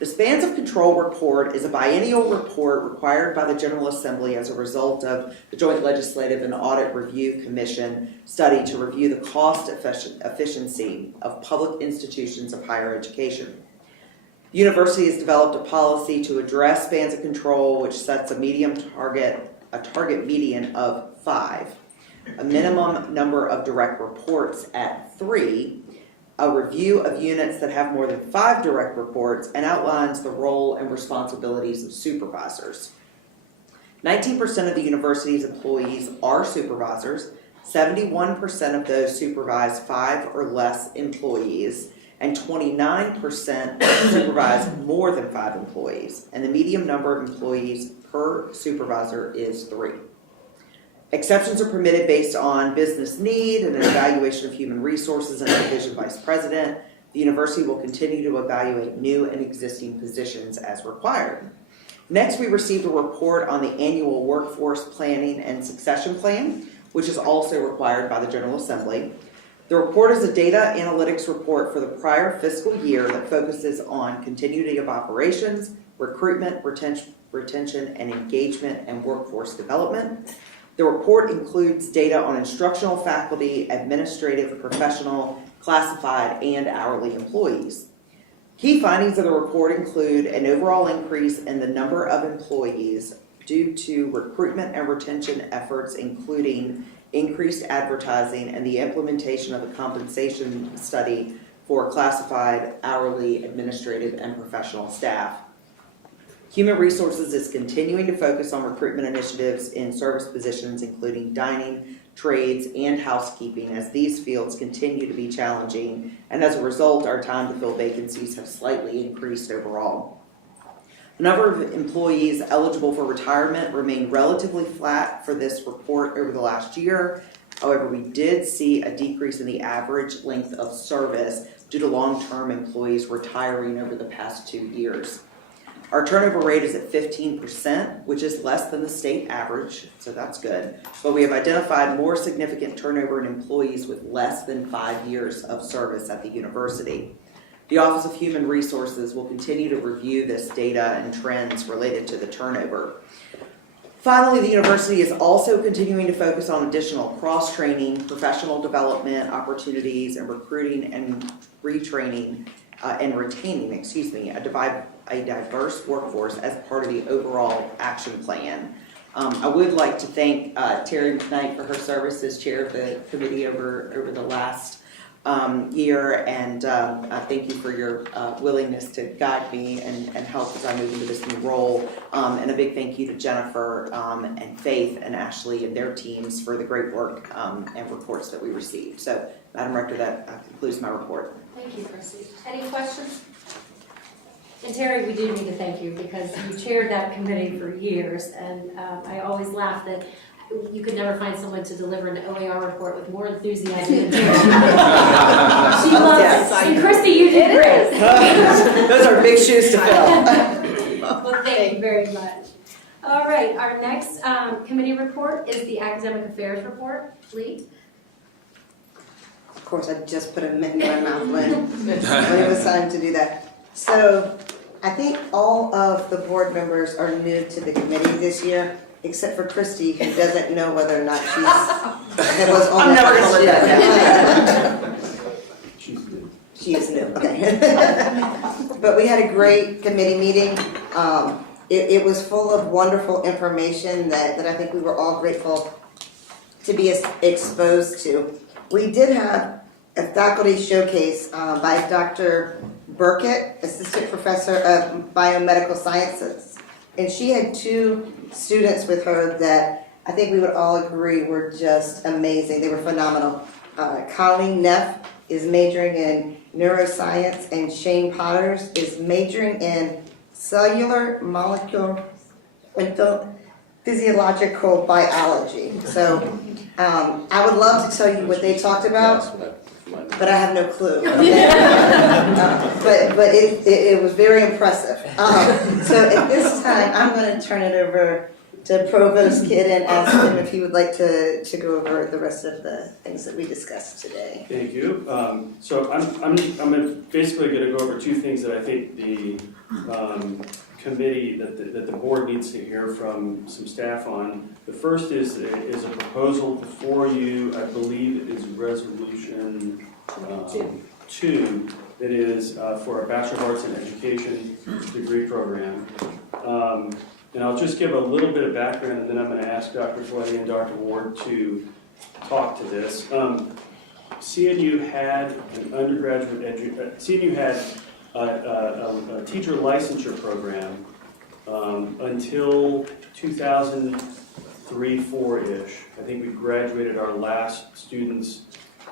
The Spans of Control report is a biennial report required by the General Assembly as a result of the Joint Legislative and Audit Review Commission study to review the cost efficiency of public institutions of higher education. The university has developed a policy to address spans of control, which sets a target median of 5, a minimum number of direct reports at 3, a review of units that have more than 5 direct reports, and outlines the role and responsibilities of supervisors. 19% of the university's employees are supervisors, 71% of those supervise 5 or less employees, and 29% supervise more than 5 employees, and the median number of employees per supervisor is 3. Exceptions are permitted based on business need and an evaluation of human resources and a division vice president. The university will continue to evaluate new and existing positions as required. Next, we received a report on the annual workforce planning and succession plan, which is also required by the General Assembly. The report is a data analytics report for the prior fiscal year that focuses on continuity of operations, recruitment, retention, and engagement, and workforce development. The report includes data on instructional faculty, administrative, professional, classified, and hourly employees. Key findings of the report include an overall increase in the number of employees due to recruitment and retention efforts, including increased advertising and the implementation of a compensation study for classified, hourly, administrative, and professional staff. Human Resources is continuing to focus on recruitment initiatives in service positions, including dining, trades, and housekeeping, as these fields continue to be challenging, and as a result, our time to fill vacancies have slightly increased overall. The number of employees eligible for retirement remained relatively flat for this report over the last year. However, we did see a decrease in the average length of service due to long-term employees retiring over the past 2 years. Our turnover rate is at 15%, which is less than the state average, so that's good. But we have identified more significant turnover in employees with less than 5 years of service at the university. The Office of Human Resources will continue to review this data and trends related to the turnover. Finally, the university is also continuing to focus on additional cross-training, professional development opportunities, and recruiting and retraining and retaining, a diverse workforce as part of the overall action plan. I would like to thank Terry McKnight for her service as chair of the committee over the last year, and thank you for your willingness to guide me and help as I move into this new role. And a big thank you to Jennifer and Faith and Ashley and their teams for the great work and reports that we received. So, Madam Rector, that concludes my report. Thank you, Chrissy. Any questions? And Terry, we do need to thank you because you chaired that committee for years, and I always laugh that you could never find someone to deliver an OER report with more enthusiasm than Terry. She loves Yes. it. And Christy, you did great. Those are big shoes to fill. Well, thank you very much. All right, our next committee report is the Academic Affairs Report. Fleet. Of course, I just put a mint in my mouth when it was time to do that. So I think all of the board members are new to the committee this year, except for Christy, who doesn't know whether or not that was on I'm the never gonna do that. She is new, okay. But we had a great committee meeting. it was full of wonderful information that I think we were all grateful to be exposed to. We did have a faculty showcase by Dr. Burkett, Assistant Professor of Biomedical Sciences. And she had 2 students with her that I think we would all agree were just amazing. They were phenomenal. Colleen Neff is majoring in neuroscience, and Shane Potters is majoring in cellular molecular physiological biology. So I would love to tell you what they talked about, but I have no clue. But it was very impressive. So at this time, I'm going to turn it over to Provost Kidd and ask him if he would like to go over the rest of the things that we discussed today. Thank you. So I'm basically going to go over 2 things that I think the committee, that the board needs to hear from some staff on. The first is a proposal before you. I believe it is resolution 2. That is for a Bachelor of Arts in Education degree program. And I'll just give a little bit of background, and then I'm going to ask Dr. Folletti and Dr. Ward to talk to this. CNU had an undergraduate CNU had a teacher licensure program until 2003-4-ish. I think we graduated our last students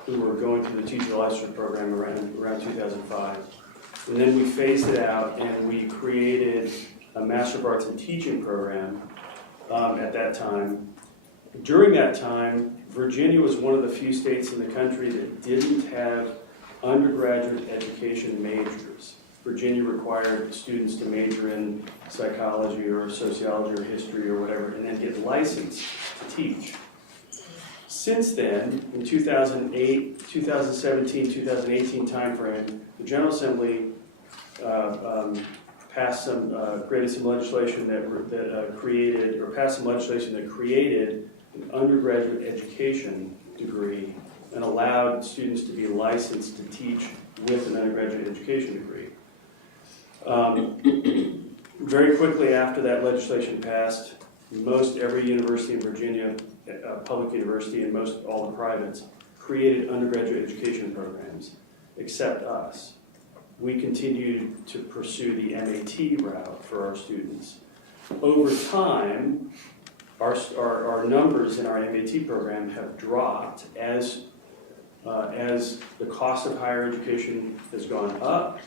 who were going through the teacher licensure program around 2005. And then we phased it out, and we created a Master of Arts in Teaching program at that time. During that time, Virginia was one of the few states in the country that didn't have undergraduate education majors. Virginia required students to major in psychology or sociology or history or whatever, and then get licensed to teach. Since then, in 2008, 2017, 2018 timeframe, the General Assembly created some legislation that created an undergraduate education degree and allowed students to be licensed to teach with an undergraduate education degree. Very quickly after that legislation passed, most every university in Virginia, public university, and most all the privates, created undergraduate education programs, except us. We continued to pursue the MAT route for our students. Over time, our numbers in our MAT program have dropped as the cost of higher education has gone up,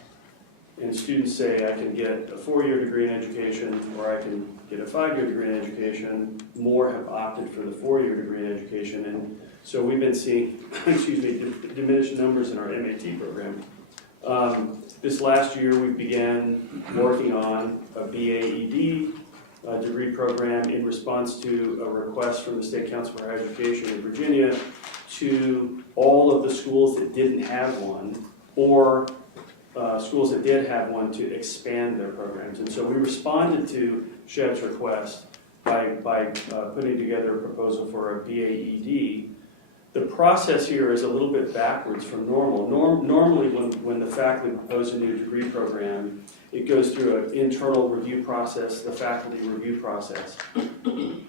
and students say, I can get a 4-year degree in education, or I can get a 5-year degree in education. More have opted for the 4-year degree in education, and so we've been seeing, diminished numbers in our MAT program. This last year, we began working on a BAED degree program in response to a request from the State Council for Higher Education in Virginia to all of the schools that didn't have one, or schools that did have one, to expand their programs. And so we responded to SHEV's request by putting together a proposal for a BAED. The process here is a little bit backwards from normal. Normally, when the faculty propose a new degree program, it goes through an internal review process, the faculty review process,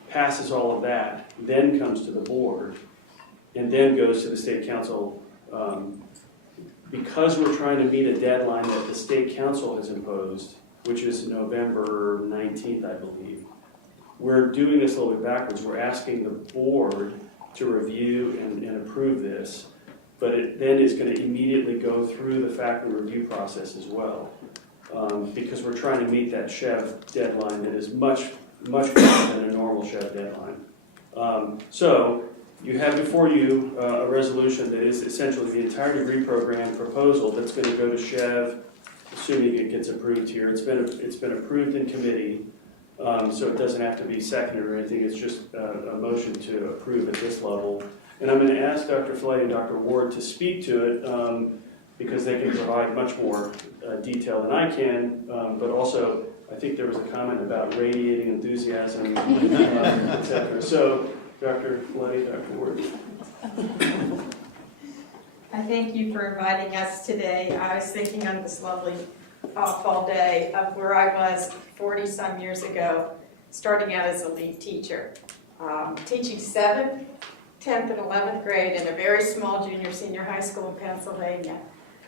passes all of that, then comes to the board, and then goes to the State Council. Because we're trying to meet a deadline that the State Council has imposed, which is November 19th, I believe, we're doing this a little bit backwards. We're asking the board to review and approve this, but it then is going to immediately go through the faculty review process as well, because we're trying to meet that SHEV deadline that is much quicker than a normal SHEV deadline. So you have before you a resolution that is essentially the entire degree program proposal that's going to go to SHEV, assuming it gets approved here. It's been approved in committee. So it doesn't have to be seconded or anything, it's just a motion to approve at this level. And I'm going to ask Dr. Folletti and Dr. Ward to speak to it because they can provide much more detail than I can, but also I think there was a comment about radiating enthusiasm, et cetera. So Dr. Folletti, Dr. Ward. I thank you for inviting us today. I was thinking on this lovely off all day of where I was 40-some years ago, starting out as a lead teacher, teaching 7th, 10th, and 11th grade in a very small junior-senior high school in Pennsylvania.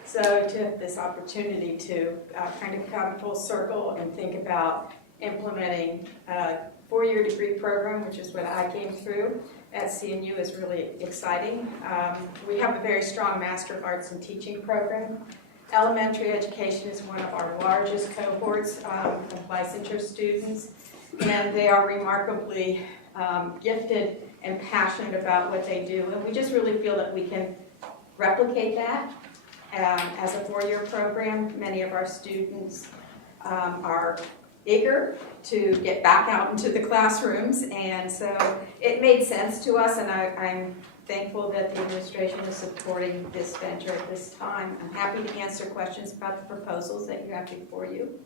So to have this opportunity to kind of come full circle and think about implementing a 4-year degree program, which is what I came through at CNU, is really exciting. We have a very strong Master of Arts in Teaching program. Elementary education is one of our largest cohorts of licensure students, and they are remarkably gifted and passionate about what they do. And we just really feel that we can replicate that as a 4-year program. Many of our students are eager to get back out into the classrooms, and so it made sense to us, and I'm thankful that the administration is supporting this venture at this time. I'm happy to answer questions about the proposals that you have before you.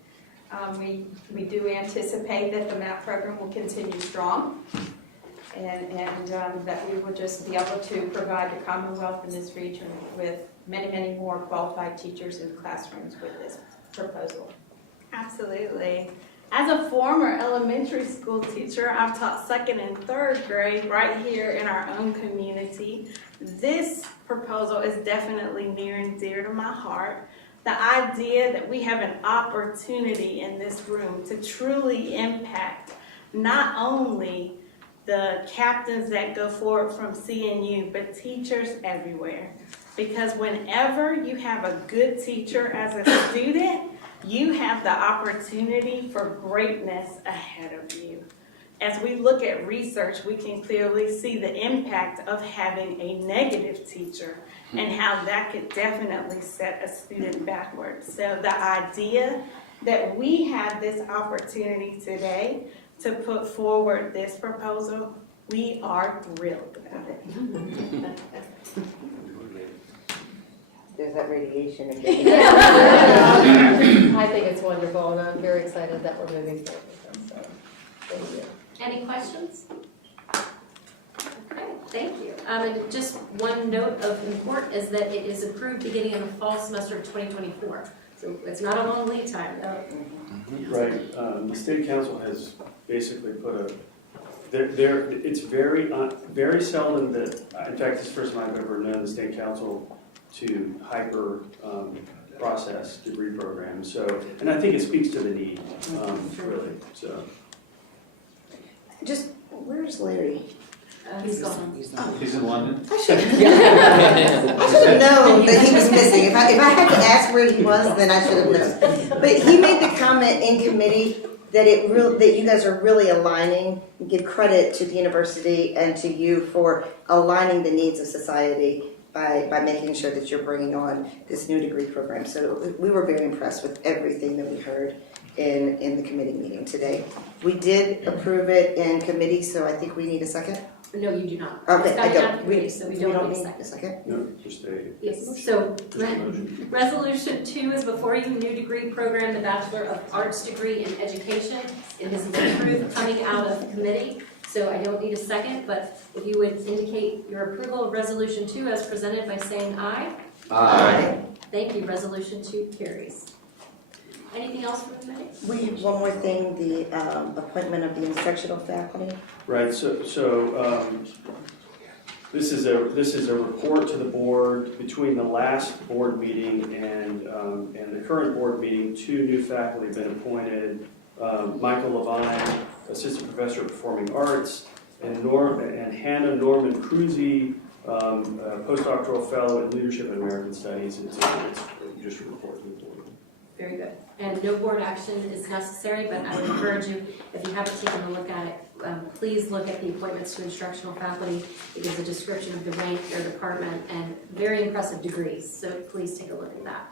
We do anticipate that the MAP program will continue strong, and that we will just be able to provide the Commonwealth in this region with many, many more qualified teachers in the classrooms with this proposal. Absolutely. As a former elementary school teacher, I've taught 2nd and 3rd grade right here in our own community. This proposal is definitely near and dear to my heart. The idea that we have an opportunity in this room to truly impact not only the captains that go forward from CNU, but teachers everywhere. Because whenever you have a good teacher as a student, you have the opportunity for greatness ahead of you. As we look at research, we can clearly see the impact of having a negative teacher and how that could definitely set a student backwards. So the idea that we have this opportunity today to put forward this proposal, we are thrilled about it. There's that radiation again. I think it's wonderful, and I'm very excited that we're moving forward with this, so, thank you. Any questions? Okay, thank you. And just one note of import is that it is approved beginning in the fall semester of 2024. So it's not a long lead time. Right, the state council has basically put it's very seldom that, in fact, this is the first time I've ever known the state council to hyper process degree programs. So, and I think it speaks to the need, really, so. Just, where's Larry? He's gone. He's in London? I should have known that he was missing. If I had to ask where he was, then I should have known. But he made the comment in committee that that you guys are really aligning, give credit to the university and to you for aligning the needs of society by making sure that you're bringing on this new degree program. So we were very impressed with everything that we heard in the committee meeting today. We did approve it in committee, so I think we need a second. No, you do not. Okay, It's I coming don't. out of committee, so we don't need a second. a second. No, just a Yes, so motion. Resolution 2 is before you, new degree program, the Bachelor of Arts degree in Education. It is approved coming out of committee, so I don't need a second, but if you would indicate your approval of Resolution 2 as presented by saying aye. Aye. Thank you, Resolution 2 carries. Anything else from the committee? We have one more thing, the appointment of the instructional faculty. Right, so this is a report to the board between the last board meeting and the current board meeting. 2 new faculty have been appointed. Michael Levine, Assistant Professor of Performing Arts, and Hannah Norman Cruzy, Postdoctoral Fellow in Leadership and American Studies. It's just a report to the board. Very good. And no board action is necessary, but I would encourage you, if you haven't taken a look at it, please look at the appointments to instructional faculty. It gives a description of the rank, their department, and very impressive degrees. So please take a look at that.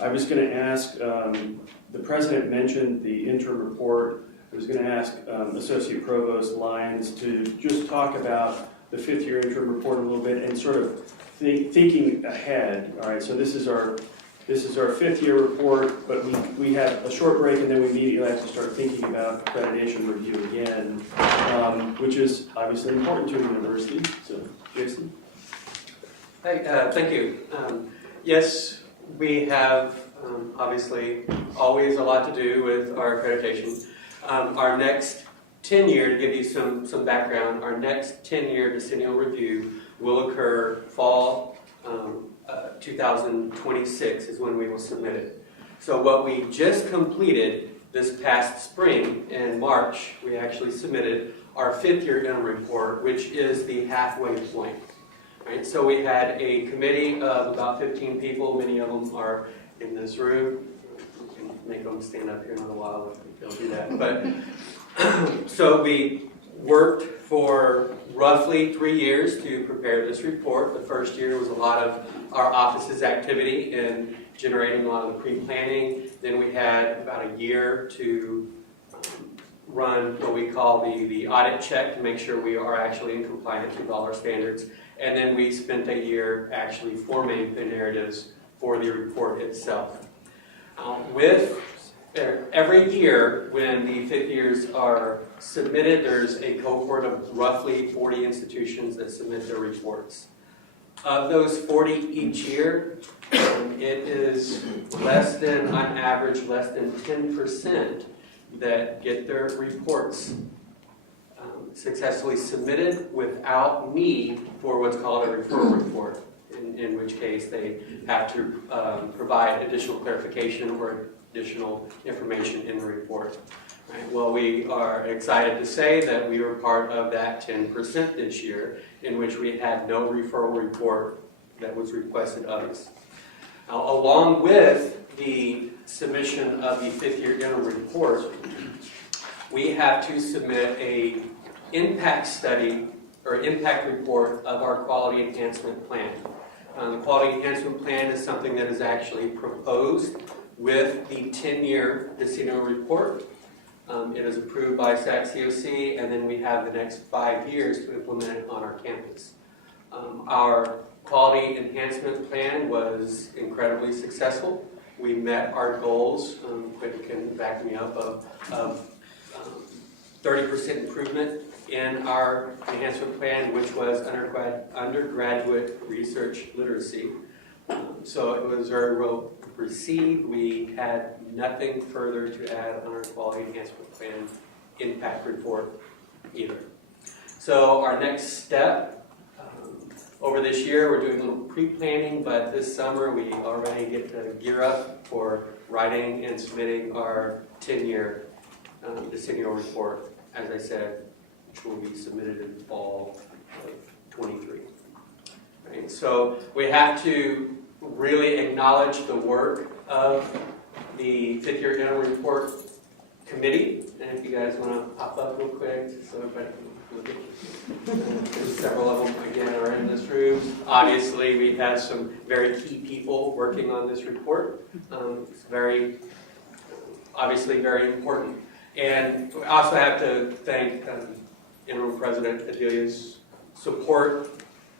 I was going to ask, the president mentioned the interim report. I was going to ask Associate Provost Lyons to just talk about the 5th year interim report a little bit and sort of thinking ahead. All right, so this is our 5th year report, but we have a short break and then we immediately have to start thinking about accreditation review again, which is obviously important to a university. So, Jason? Hi, thank you. Yes, we have Obviously, always a lot to do with our accreditation. Our next 10-year, to give you some background, our next 10-year decennial review will occur fall 2026 is when we will submit it. So what we just completed this past spring in March, we actually submitted our 5th year interim report, which is the halfway point. Right? So we had a committee of about 15 people, many of them are in this room. We can make them stand up here in a little while if they'll do that. But so we worked for roughly 3 years to prepare this report. The first year was a lot of our office's activity in generating a lot of the pre-planning. Then we had about a year to run what we call the audit check to make sure we are actually in compliance with all our standards. And then we spent a year actually forming the narratives for the report itself. Every year when the 5th years are submitted, there's a cohort of roughly 40 institutions that submit their reports. Of those 40 each year, it is less than, on average, less than 10% that get their reports successfully submitted without need for what's called a referral report, in which case they have to provide additional clarification or additional information in the report. Right? Well, we are excited to say that we were part of that 10% this year, in which we had no referral report that was requested of us. Now, along with the submission of the 5th year interim report, we have to submit a impact study or impact report of our quality enhancement plan. The quality enhancement plan is something that is actually proposed with the 10-year decennial report. It is approved by SAC-COC, and then we have the next 5 years to implement it on our campus. Our quality enhancement plan was incredibly successful. We met our goals, Quentin can back me up, of 30% improvement in our enhancement plan, which was undergraduate research literacy. So it was very well received. We had nothing further to add on our quality enhancement plan impact report either. So our next step over this year, we're doing a little pre-planning, but this summer we already get to gear up for writing and submitting our 10-year decennial report, as I said, which will be submitted in fall of 23. Right? So we have to really acknowledge the work of the 5th year interim report committee. And if you guys want to pop up real quick, so everybody can look at several of them again are in this room. Obviously, we have some very key people working on this report. It's obviously very important. And we also have to thank Interim President Adelia's support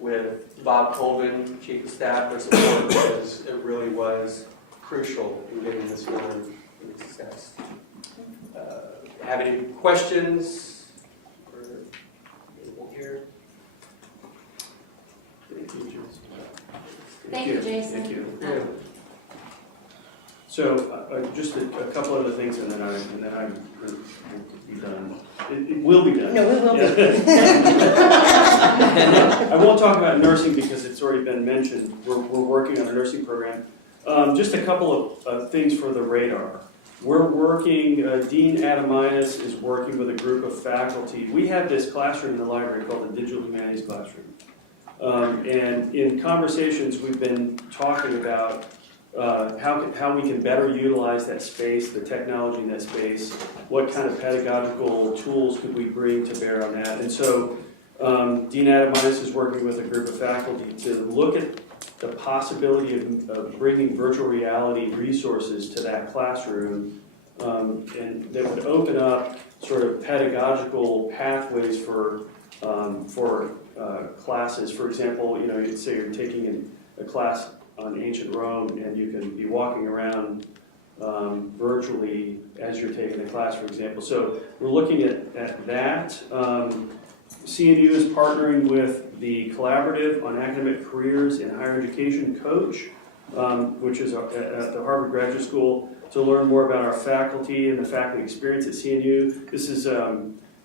with Bob Colvin, Chief of Staff, for support, because it really was crucial in getting this done with success. Have any questions for anyone here? Thank you, Jason. Thank you. So just a couple other things, and then I'm be done. It will be done. No, we will be. I won't talk about nursing because it's already been mentioned. We're working on a nursing program. Just a couple of things for the radar. We're working, Dean Adamitis is working with a group of faculty. We have this classroom in the library called the Digital Humanities Classroom. And in conversations, we've been talking about how we can better utilize that space, the technology in that space, what kind of pedagogical tools could we bring to bear on that. And so Dean Adamitis is working with a group of faculty to look at the possibility of bringing virtual reality resources to that classroom, and that would open up sort of pedagogical pathways for classes. For example, you'd say you're taking a class on ancient Rome, and you can be walking around virtually as you're taking the class, for example. So we're looking at that. CNU is partnering with the Collaborative on Academic Careers in Higher Education, COACH, which is at the Harvard Graduate School, to learn more about our faculty and the faculty experience at CNU. This is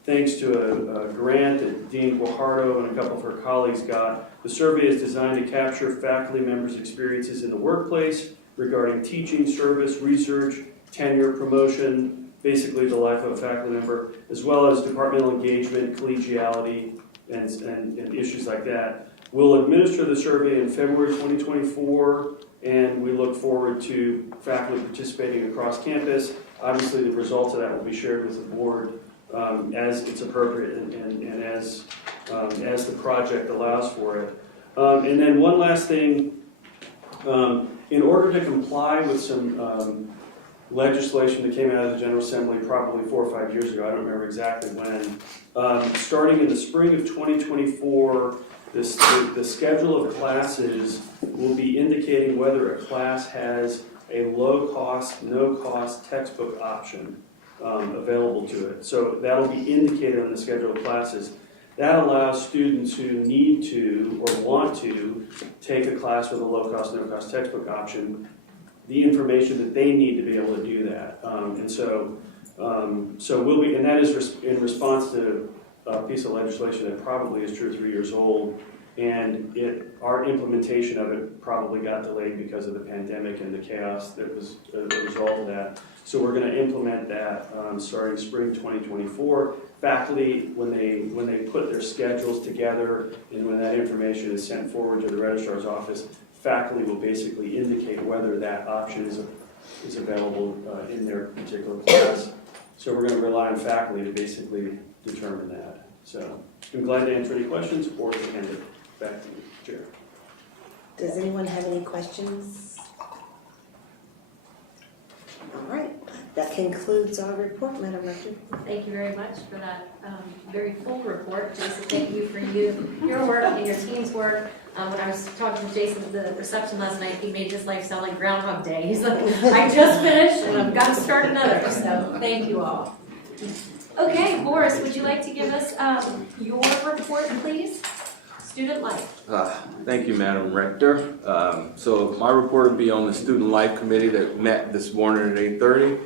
thanks to a grant that Dean Guajardo and a couple of her colleagues got. The survey is designed to capture faculty members' experiences in the workplace regarding teaching, service, research, tenure, promotion, basically the life of a faculty member, as well as departmental engagement, collegiality, and issues like that. We'll administer the survey in February 2024, and we look forward to faculty participating across campus. Obviously, the results of that will be shared with the board as it's appropriate and as the project allows for it. And then one last thing, in order to comply with some legislation that came out of the General Assembly probably 4 or 5 years ago, I don't remember exactly when, starting in the spring of 2024, the schedule of classes will be indicating whether a class has a low-cost, no-cost textbook option available to it. So that'll be indicated on the schedule of classes. That allows students who need to or want to take a class with a low-cost, no-cost textbook option the information that they need to be able to do that. So we'll be, and that is in response to a piece of legislation that probably is 2 or 3 years old, and our implementation of it probably got delayed because of the pandemic and the chaos that was a result of that. So we're going to implement that starting spring 2024. Faculty, when they put their schedules together and when that information is sent forward to the registrar's office, faculty will basically indicate whether that option is available in their particular class. So we're going to rely on faculty to basically determine that. So I'm glad to answer any questions or to hand it back to the chair. Does anyone have any questions? All right, that concludes our report, Madam Rector. Thank you very much for that very full report. Jason, thank you for your work and your team's work. When I was talking to Jason at the reception last night, he made his life sound like Groundhog Day. He's like, I just finished and I've got to start another. So thank you all. Okay, Boris, would you like to give us your report, please? Student life. Thank you, Madam Rector. So my report will be on the Student Life Committee that met this morning at 8:30.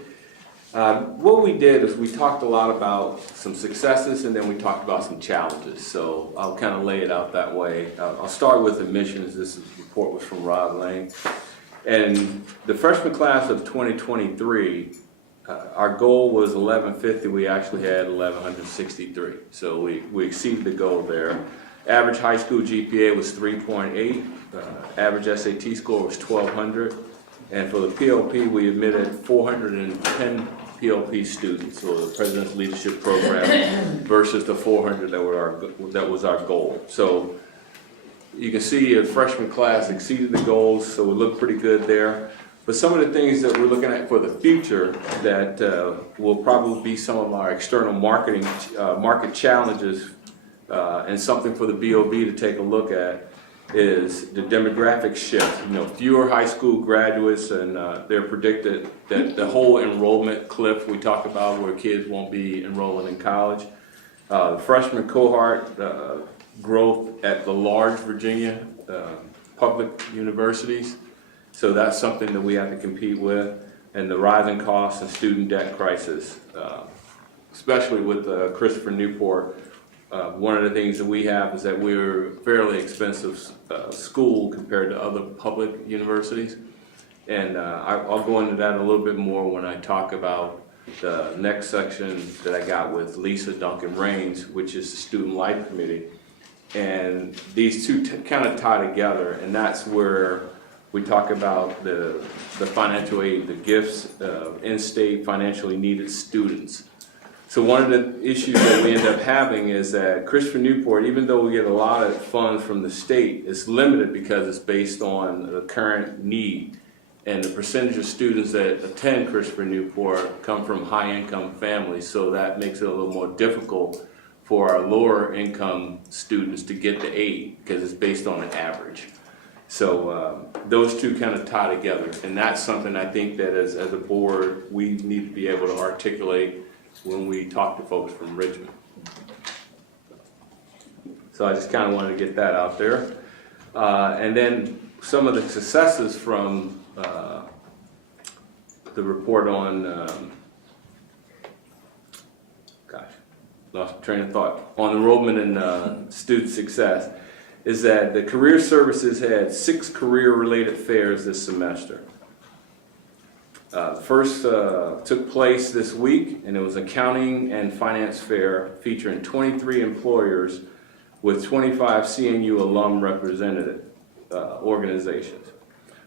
What we did is we talked a lot about some successes and then we talked about some challenges. So I'll kind of lay it out that way. I'll start with admissions. This report was from Rod Lane. And the freshman class of 2023, our goal was 1150. We actually had 1163. So we exceeded the goal there. Average high school GPA was 3.8. Average SAT score was 1200. And for the PLP, we admitted 410 PLP students, or the President's Leadership Program, versus the 400 that was our goal. So you can see a freshman class exceeded the goals, so we look pretty good there. But some of the things that we're looking at for the future that will probably be some of our external market challenges and something for the BOB to take a look at is the demographic shift. You know, fewer high school graduates, and they're predicted that the whole enrollment cliff we talked about, where kids won't be enrolling in college. The freshman cohort growth at the large Virginia public universities. So that's something that we have to compete with, and the rising costs and student debt crisis, especially with Christopher Newport. One of the things that we have is that we're a fairly expensive school compared to other public universities. And I'll go into that a little bit more when I talk about the next section that I got with Lisa Duncan Rains, which is the Student Life Committee. And these two kind of tie together, and that's where we talk about the financial aid, the gifts of in-state financially needed students. So one of the issues that we end up having is that Christopher Newport, even though we get a lot of funds from the state, it's limited because it's based on the current need. And the percentage of students that attend Christopher Newport come from high-income families, so that makes it a little more difficult for our lower-income students to get the aid because it's based on an average. So those two kind of tie together, and that's something I think that as a board we need to be able to articulate when we talk to folks from Richmond. So I just kind of wanted to get that out there. And then some of the successes from the report on, lost train of thought, on enrollment and student success, is that the Career Services had 6 career-related fairs this semester. The first took place this week, and it was accounting and finance fair featuring 23 employers with 25 CNU alum representative organizations.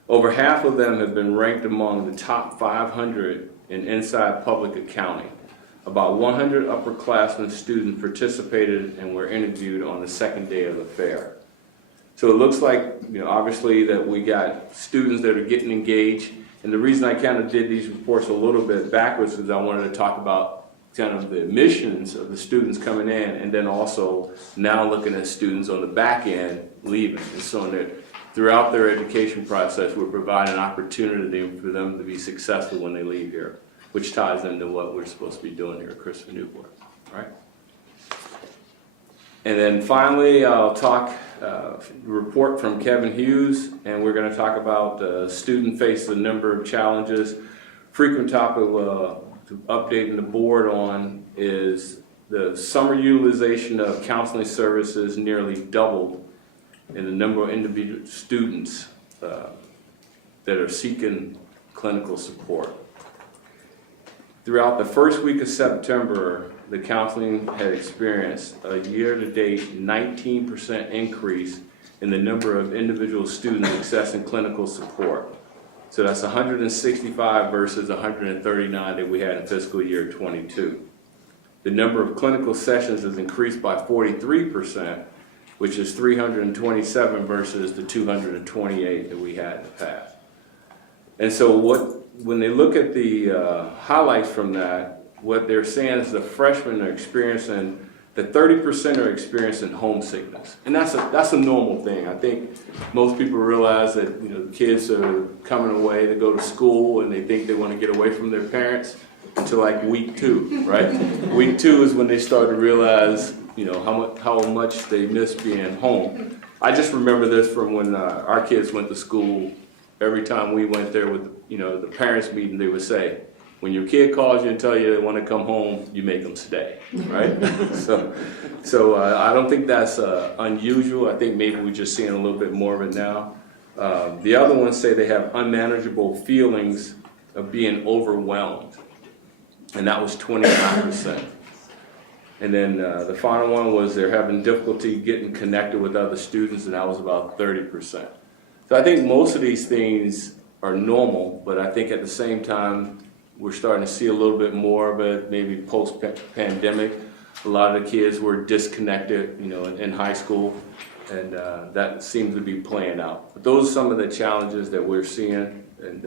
Over half of them have been ranked among the top 500 in inside public accounting. About 100 upperclassmen students participated and were interviewed on the second day of the fair. So it looks like, obviously that we got students that are getting engaged. And the reason I kind of did these reports a little bit backwards is I wanted to talk about kind of the admissions of the students coming in, and then also now looking at students on the back end leaving. And so that throughout their education process, we're providing an opportunity for them to be successful when they leave here, which ties into what we're supposed to be doing here at Christopher Newport, right? And then finally, I'll talk report from Kevin Hughes, and we're going to talk about student face a number of challenges. Frequent topic updating the board on is the summer utilization of counseling services nearly doubled in the number of individual students that are seeking clinical support. Throughout the first week of September, the counseling had experienced a year-to-date 19% increase in the number of individual students accessing clinical support. So that's 165 versus 139 that we had in fiscal year 22. The number of clinical sessions has increased by 43%, which is 327 versus the 228 that we had in the past. And so when they look at the highlights from that, what they're saying is the freshmen are experiencing, that 30% are experiencing homesickness. And that's a normal thing. I think most people realize that the kids are coming away to go to school and they think they want to get away from their parents until like week 2, right? Week 2 is when they start to realize how much they miss being home. I just remember this from when our kids went to school. Every time we went there with the parents meeting, they would say, when your kid calls you and tell you they want to come home, you make them stay, right? so I don't think that's unusual. I think maybe we're just seeing a little bit more of it now. The other ones say they have unmanageable feelings of being overwhelmed, and that was 29%. And then the final one was they're having difficulty getting connected with other students, and that was about 30%. So I think most of these things are normal, but I think at the same time, we're starting to see a little bit more of it, maybe post-pandemic. A lot of the kids were disconnected, in high school, and that seems to be playing out. But those are some of the challenges that we're seeing, and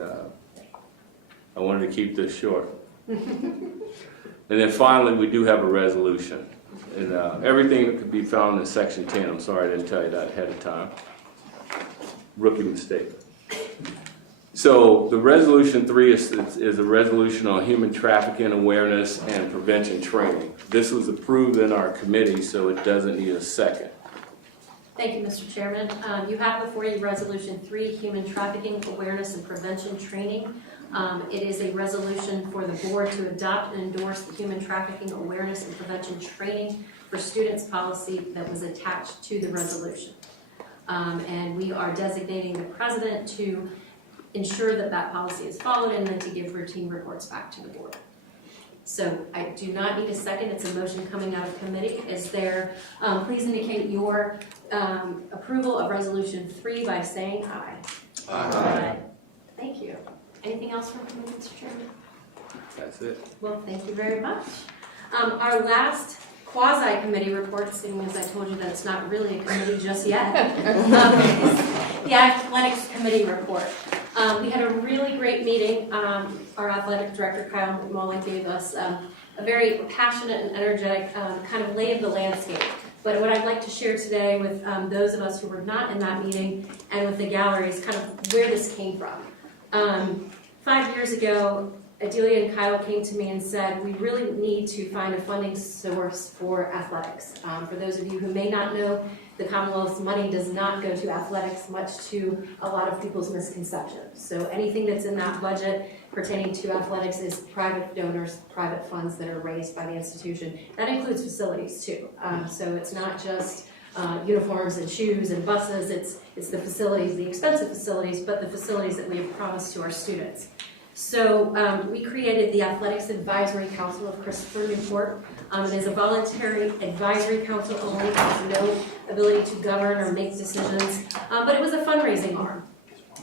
I wanted to keep this short. And then finally, we do have a resolution. And everything that could be found in section 10, I'm sorry I didn't tell you that ahead of time. Rookie mistake. So the resolution 3 is a resolution on human trafficking awareness and prevention training. This was approved in our committee, so it doesn't need a second. Thank you, Mr. Chairman. You have before you Resolution 3, Human Trafficking Awareness and Prevention Training. It is a resolution for the board to adopt and endorse the Human Trafficking Awareness and Prevention Training for Students policy that was attached to the resolution. And we are designating the president to ensure that that policy is followed and then to give routine reports back to the board. So I do not need a second. It's a motion coming out of committee. Is there, please indicate your approval of Resolution 3 by saying aye. Aye. Thank you. Anything else from committee, Mr. Chairman? That's it. Well, thank you very much. Our last quasi-committee report, seeing as I told you that it's not really a committee just yet, the Athletics Committee report. We had a really great meeting. Our athletic director, Kyle McMullen, gave us a very passionate and energetic kind of lay of the landscape. But what I'd like to share today with those of us who were not in that meeting and with the gallery is kind of where this came from. 5 years ago, Adelia and Kyle came to me and said, we really need to find a funding source for athletics. For those of you who may not know, the Commonwealth's money does not go to athletics, much to a lot of people's misconceptions. So anything that's in that budget pertaining to athletics is private donors, private funds that are raised by the institution. That includes facilities too. So it's not just uniforms and shoes and buses, it's the facilities, the expensive facilities, but the facilities that we have promised to our students. So we created the Athletics Advisory Council of Christopher Newport. It is a voluntary advisory council only, it has no ability to govern or make decisions, but it was a fundraising arm.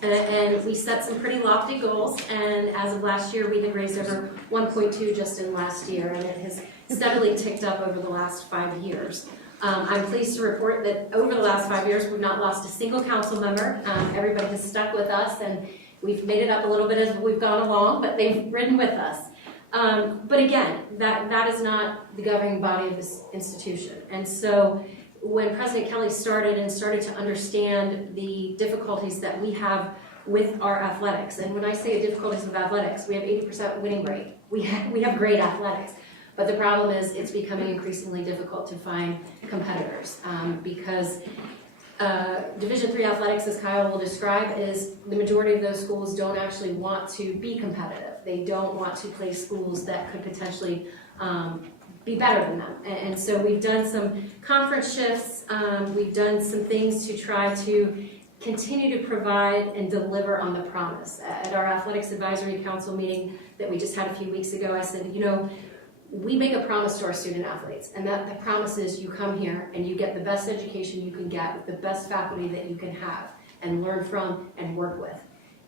And we set some pretty lofty goals, and as of last year, we had raised over 1.2 just in last year, and it has steadily ticked up over the last 5 years. I'm pleased to report that over the last 5 years, we've not lost a single council member. Everybody has stuck with us, and we've made it up a little bit as we've gone along, but they've ridden with us. But again, that is not the governing body of this institution. And so when President Kelly started to understand the difficulties that we have with our athletics, and when I say difficulties with athletics, we have 80% winning rate. We have great athletics. But the problem is it's becoming increasingly difficult to find competitors because Division III athletics, as Kyle will describe, is the majority of those schools don't actually want to be competitive. They don't want to play schools that could potentially be better than them. And so we've done some conference shifts, we've done some things to try to continue to provide and deliver on the promise. At our Athletics Advisory Council meeting that we just had a few weeks ago, I said, you know, we make a promise to our student athletes, and that the promise is you come here and you get the best education you can get with the best faculty that you can have and learn from and work with.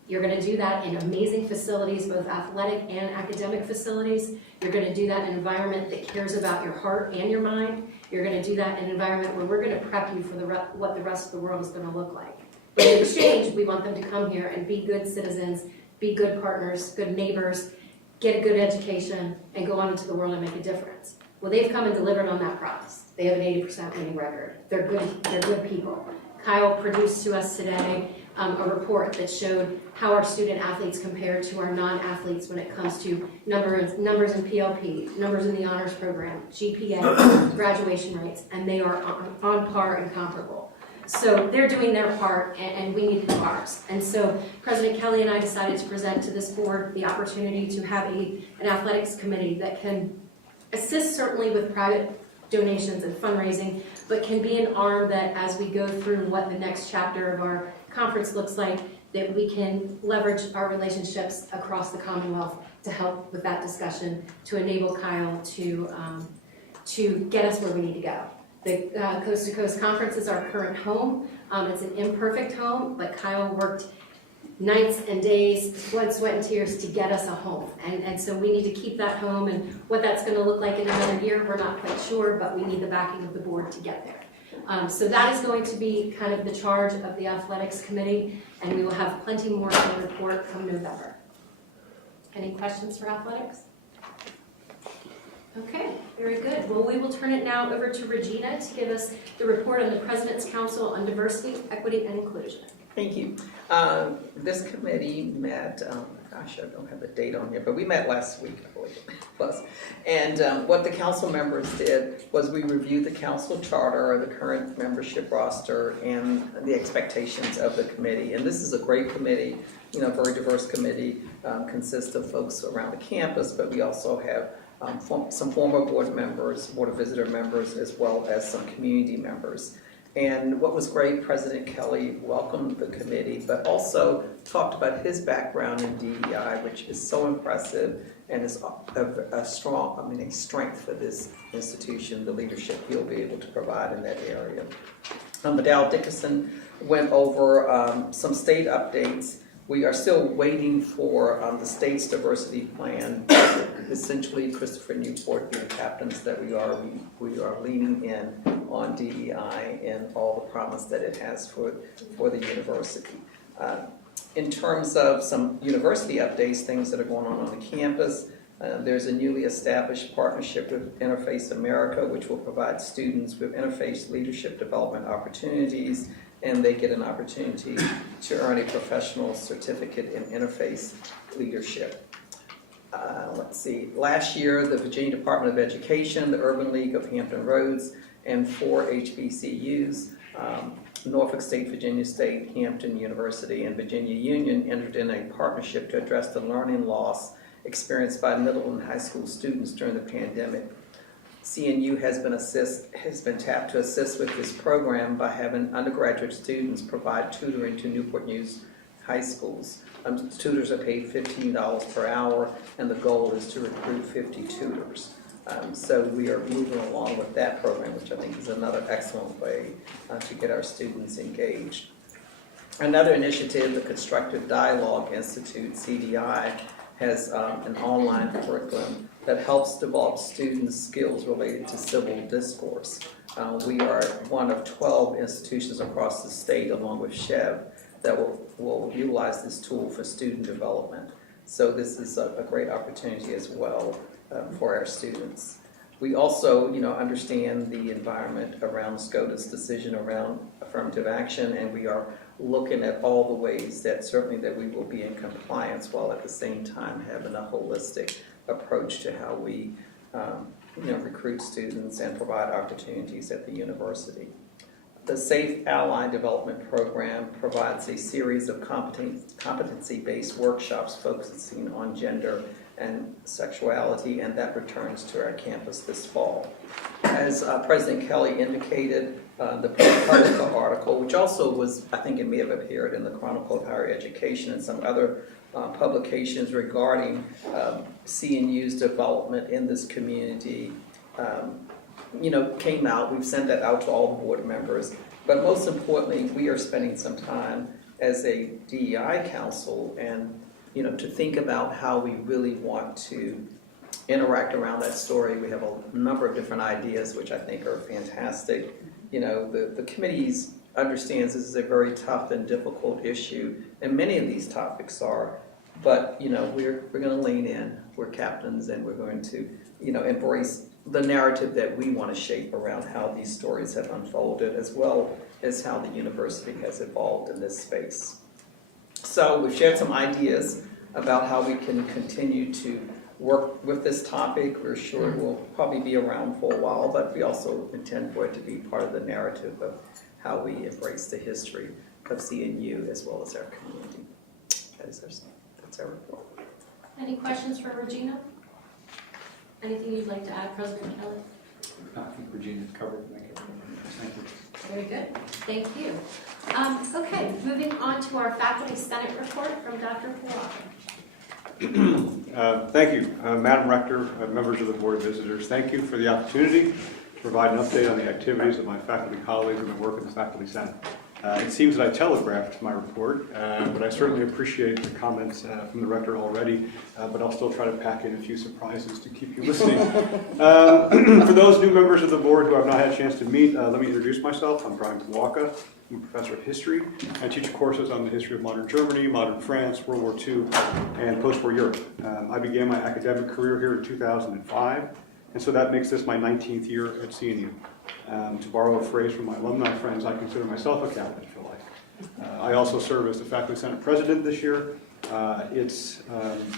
You're going to do that in amazing facilities, both athletic and academic facilities. You're going to do that in an environment that cares about your heart and your mind. You're going to do that in an environment where we're going to prep you for what the rest of the world is going to look like. But in exchange, we want them to come here and be good citizens, be good partners, good neighbors, get a good education, and go on into the world and make a difference. Well, they've come and delivered on that promise. They have an 80% winning record. They're good people. Kyle produced to us today a report that showed how our student athletes compare to our non-athletes when it comes to numbers in PLP, numbers in the honors program, GPA, graduation rates, and they are on par and comparable. So they're doing their part, and we need to do ours. And so President Kelly and I decided to present to this board the opportunity to have an athletics committee that can assist certainly with private donations and fundraising, but can be an arm that as we go through what the next chapter of our conference looks like, that we can leverage our relationships across the Commonwealth to help with that discussion, to enable Kyle to get us where we need to go. The Coast to Coast Conference is our current home. It's an imperfect home, but Kyle worked nights and days, blood, sweat, and tears to get us a home. And so we need to keep that home, and what that's going to look like in another year, we're not quite sure, but we need the backing of the board to get there. So that is going to be kind of the charge of the athletics committee, and we will have plenty more to report come November. Any questions for athletics? Okay, very good. Well, we will turn it now over to Regina to give us the report on the President's Council on Diversity, Equity, and Inclusion. Thank you. This committee met, gosh, I don't have the date on here, but we met last week, I believe it was. And what the council members did was we reviewed the council charter, the current membership roster, and the expectations of the committee. And this is a great committee, you know, very diverse committee, consists of folks around the campus, but we also have some former board members, board of visitor members, as well as some community members. And what was great, President Kelly welcomed the committee, but also talked about his background in DEI, which is so impressive and is a strength for this institution, the leadership he'll be able to provide in that area. Madal Dickerson went over some state updates. We are still waiting for the state's diversity plan. Essentially, Christopher Newport being captains that we are leaning in on DEI and all the promise that it has for the university. In terms of some university updates, things that are going on the campus, there's a newly established partnership with Interface America, which will provide students with interface leadership development opportunities, and they get an opportunity to earn a professional certificate in interface leadership. let's see, last year, the Virginia Department of Education, the Urban League of Hampton Roads, and 4 HBCUs, Norfolk State, Virginia State, Hampton University, and Virginia Union entered in a partnership to address the learning loss experienced by middle and high school students during the pandemic. CNU has been tapped to assist with this program by having undergraduate students provide tutoring to Newport News high schools. Tutors are paid $15 per hour, and the goal is to recruit 50 tutors. So we are moving along with that program, which I think is another excellent way to get our students engaged. Another initiative, the Constructive Dialogue Institute, CDI, has an online curriculum that helps develop students' skills related to civil discourse. We are one of 12 institutions across the state, along with SHEV, that will utilize this tool for student development. So this is a great opportunity as well for our students. We also, understand the environment around SCOTUS decision around affirmative action, and we are looking at all the ways that certainly that we will be in compliance while at the same time having a holistic approach to how we, recruit students and provide opportunities at the university. The Safe Ally Development Program provides a series of competency-based workshops focusing on gender and sexuality, and that returns to our campus this fall. As President Kelly indicated, the ProPublica article, which also was, I think it may have appeared in the Chronicle of Higher Education and some other publications regarding CNU's development in this community, came out. We've sent that out to all the board members. But most importantly, we are spending some time as a DEI council and, to think about how we really want to interact around that story. We have a number of different ideas, which I think are fantastic. The committees understands this is a very tough and difficult issue, and many of these topics are, but, we're going to lean in. We're captains, and we're going to, embrace the narrative that we want to shape around how these stories have unfolded, as well as how the university has evolved in this space. So we've shared some ideas about how we can continue to work with this topic. We're sure it will probably be around for a while, but we also intend for it to be part of the narrative of how we embrace the history of CNU as well as our community. That's our report. Any questions for Regina? Anything you'd like to add, President Kelly? I think Regina's covered. Thank you. Very good. Thank you. Okay, moving on to our Faculty Senate report from Dr. Pawlak. Thank you, Madam Rector, members of the Board of Visitors. Thank you for the opportunity to provide an update on the activities of my faculty colleagues and the work of the Faculty Senate. It seems that I telegraphed my report, but I certainly appreciate the comments from the Rector already, but I'll still try to pack in a few surprises to keep you listening. For those new members of the board who I've not had a chance to meet, let me introduce myself. I'm Brian Pawlak. I'm a professor of history. I teach courses on the history of modern Germany, modern France, World War II, and post-war Europe. I began my academic career here in 2005, and so that makes this my 19th year at CNU. To borrow a phrase from my alumni friends, I consider myself a captain for life. I also serve as the Faculty Senate President this year. It's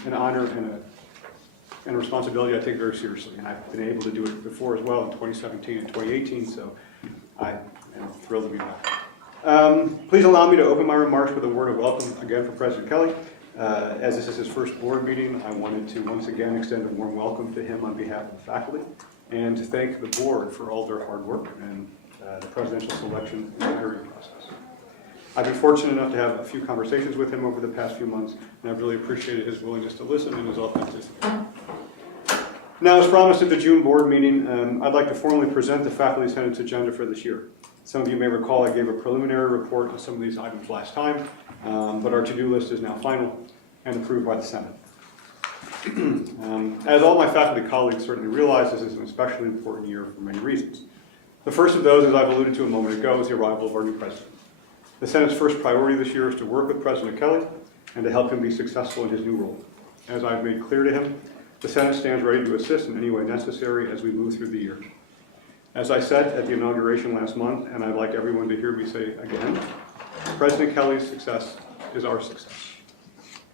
an honor and a responsibility I take very seriously, and I've been able to do it before as well in 2017 and 2018, so I am thrilled to be back. Please allow me to open my remarks with a word of welcome again for President Kelly. As this is his first board meeting, I wanted to once again extend a warm welcome to him on behalf of the faculty, and to thank the board for all their hard work and the presidential selection and hiring process. I've been fortunate enough to have a few conversations with him over the past few months, and I've really appreciated his willingness to listen and his authenticity. Now, as promised at the June board meeting, I'd like to formally present the Faculty Senate's agenda for this year. Some of you may recall I gave a preliminary report on some of these items last time, but our to-do list is now final and approved by the Senate. As all my faculty colleagues certainly realize, this is an especially important year for many reasons. The first of those, as I've alluded to a moment ago, is the arrival of our new president. The Senate's first priority this year is to work with President Kelly and to help him be successful in his new role. As I've made clear to him, the Senate stands ready to assist in any way necessary as we move through the year. As I said at the inauguration last month, and I'd like everyone to hear me say again, President Kelly's success is our success.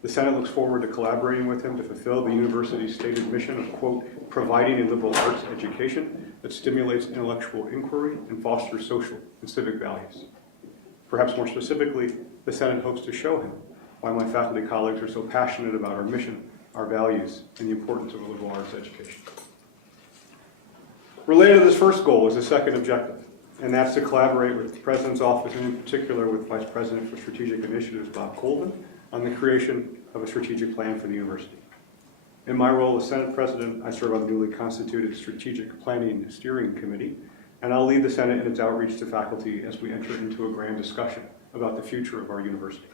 The Senate looks forward to collaborating with him to fulfill the university's stated mission of, quote, providing a liberal arts education that stimulates intellectual inquiry and fosters social and civic values. Perhaps more specifically, the Senate hopes to show him why my faculty colleagues are so passionate about our mission, our values, and the importance of a liberal arts education. Related to this first goal is a second objective, and that's to collaborate with the President's office, and in particular with Vice President for Strategic Initiatives, Bob Colvin, on the creation of a strategic plan for the university. In my role as Senate President, I serve on the newly constituted Strategic Planning Steering Committee, and I'll lead the Senate in its outreach to faculty as we enter into a grand discussion about the future of our university.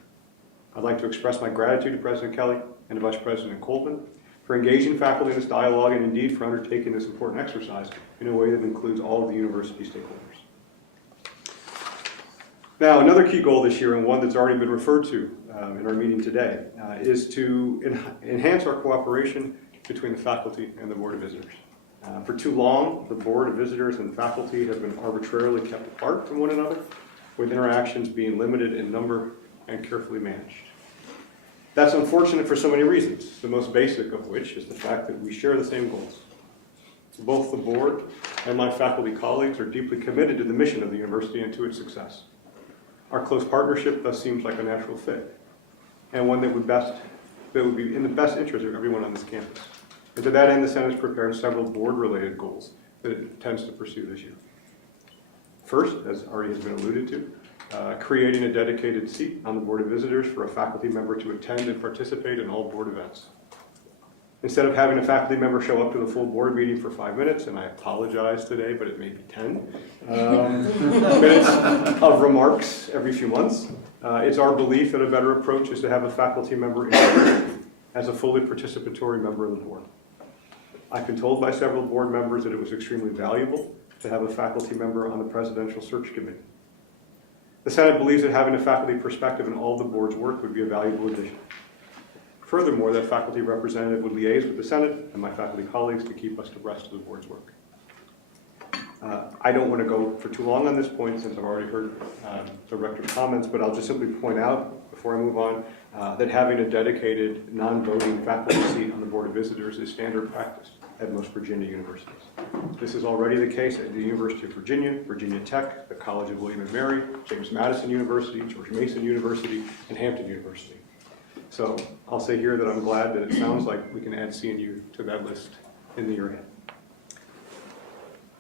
I'd like to express my gratitude to President Kelly and to Vice President Colvin for engaging faculty in this dialogue and indeed for undertaking this important exercise in a way that includes all of the university stakeholders. Now, another key goal this year, and one that's already been referred to in our meeting today, is to enhance our cooperation between the faculty and the Board of Visitors. For too long, the Board of Visitors and faculty have been arbitrarily kept apart from one another, with interactions being limited in number and carefully managed. That's unfortunate for so many reasons, the most basic of which is the fact that we share the same goals. Both the board and my faculty colleagues are deeply committed to the mission of the university and to its success. Our close partnership thus seems like a natural fit, and one that would be in the best interest of everyone on this campus. And to that end, the Senate has prepared several board-related goals that it intends to pursue this year. First, as already has been alluded to, creating a dedicated seat on the Board of Visitors for a faculty member to attend and participate in all board events. Instead of having a faculty member show up to the full board meeting for 5 minutes, and I apologize today, but it may be 10 minutes of remarks every few months, it's our belief that a better approach is to have a faculty member as a fully participatory member of the board. I've been told by several board members that it was extremely valuable to have a faculty member on the Presidential Search Committee. The Senate believes that having a faculty perspective in all of the board's work would be a valuable addition. Furthermore, that faculty representative would liaise with the Senate and my faculty colleagues to keep us abreast of the board's work. I don't want to go for too long on this point since I've already heard the rector's comments, but I'll just simply point out before I move on that having a dedicated non-voting faculty seat on the Board of Visitors is standard practice at most Virginia universities. This is already the case at the University of Virginia, Virginia Tech, the College of William & Mary, James Madison University, George Mason University, and Hampton University. So I'll say here that I'm glad that it sounds like we can add CNU to that list in the year ahead.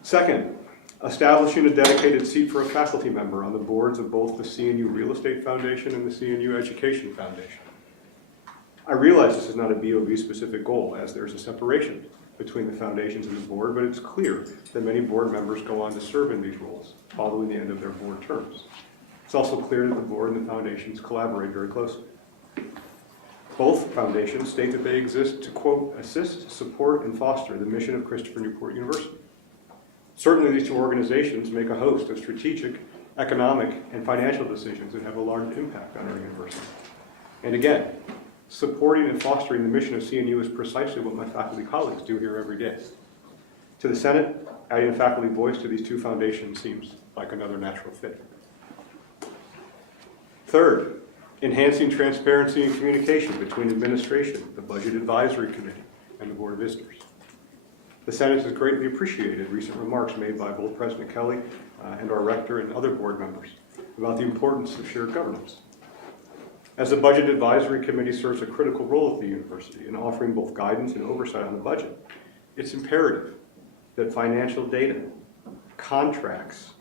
Second, establishing a dedicated seat for a faculty member on the boards of both the CNU Real Estate Foundation and the CNU Education Foundation. I realize this is not a BOV specific goal, as there's a separation between the foundations and the board, but it's clear that many board members go on to serve in these roles following the end of their board terms. It's also clear that the board and the foundations collaborate very closely. Both foundations state that they exist to, quote, assist, support, and foster the mission of Christopher Newport University. Certainly these two organizations make a host of strategic, economic, and financial decisions that have a large impact on our university. And again, supporting and fostering the mission of CNU is precisely what my faculty colleagues do here every day. To the Senate, adding a faculty voice to these two foundations seems like another natural fit. Third, enhancing transparency and communication between administration, the Budget Advisory Committee, and the Board of Visitors. The Senate has greatly appreciated recent remarks made by both President Kelly and our rector and other board members about the importance of shared governance. As the Budget Advisory Committee serves a critical role at the university in offering both guidance and oversight on the budget, it's imperative that financial data, contracts,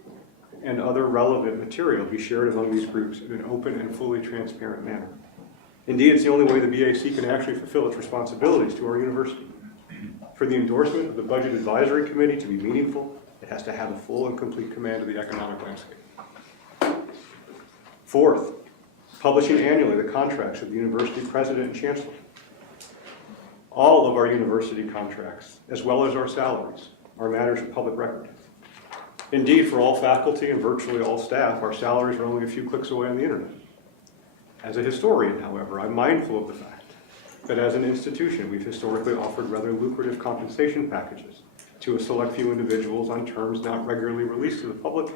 and other relevant material be shared among these groups in an open and fully transparent manner. Indeed, it's the only way the BAC can actually fulfill its responsibilities to our university. For the endorsement of the Budget Advisory Committee to be meaningful, it has to have a full and complete command of the economic landscape. Fourth, publishing annually the contracts of the university president and chancellor. All of our university contracts, as well as our salaries, are matters of public record. Indeed, for all faculty and virtually all staff, our salaries are only a few clicks away on the internet. As a historian, however, I'm mindful of the fact that as an institution, we've historically offered rather lucrative compensation packages to a select few individuals on terms not regularly released to the public,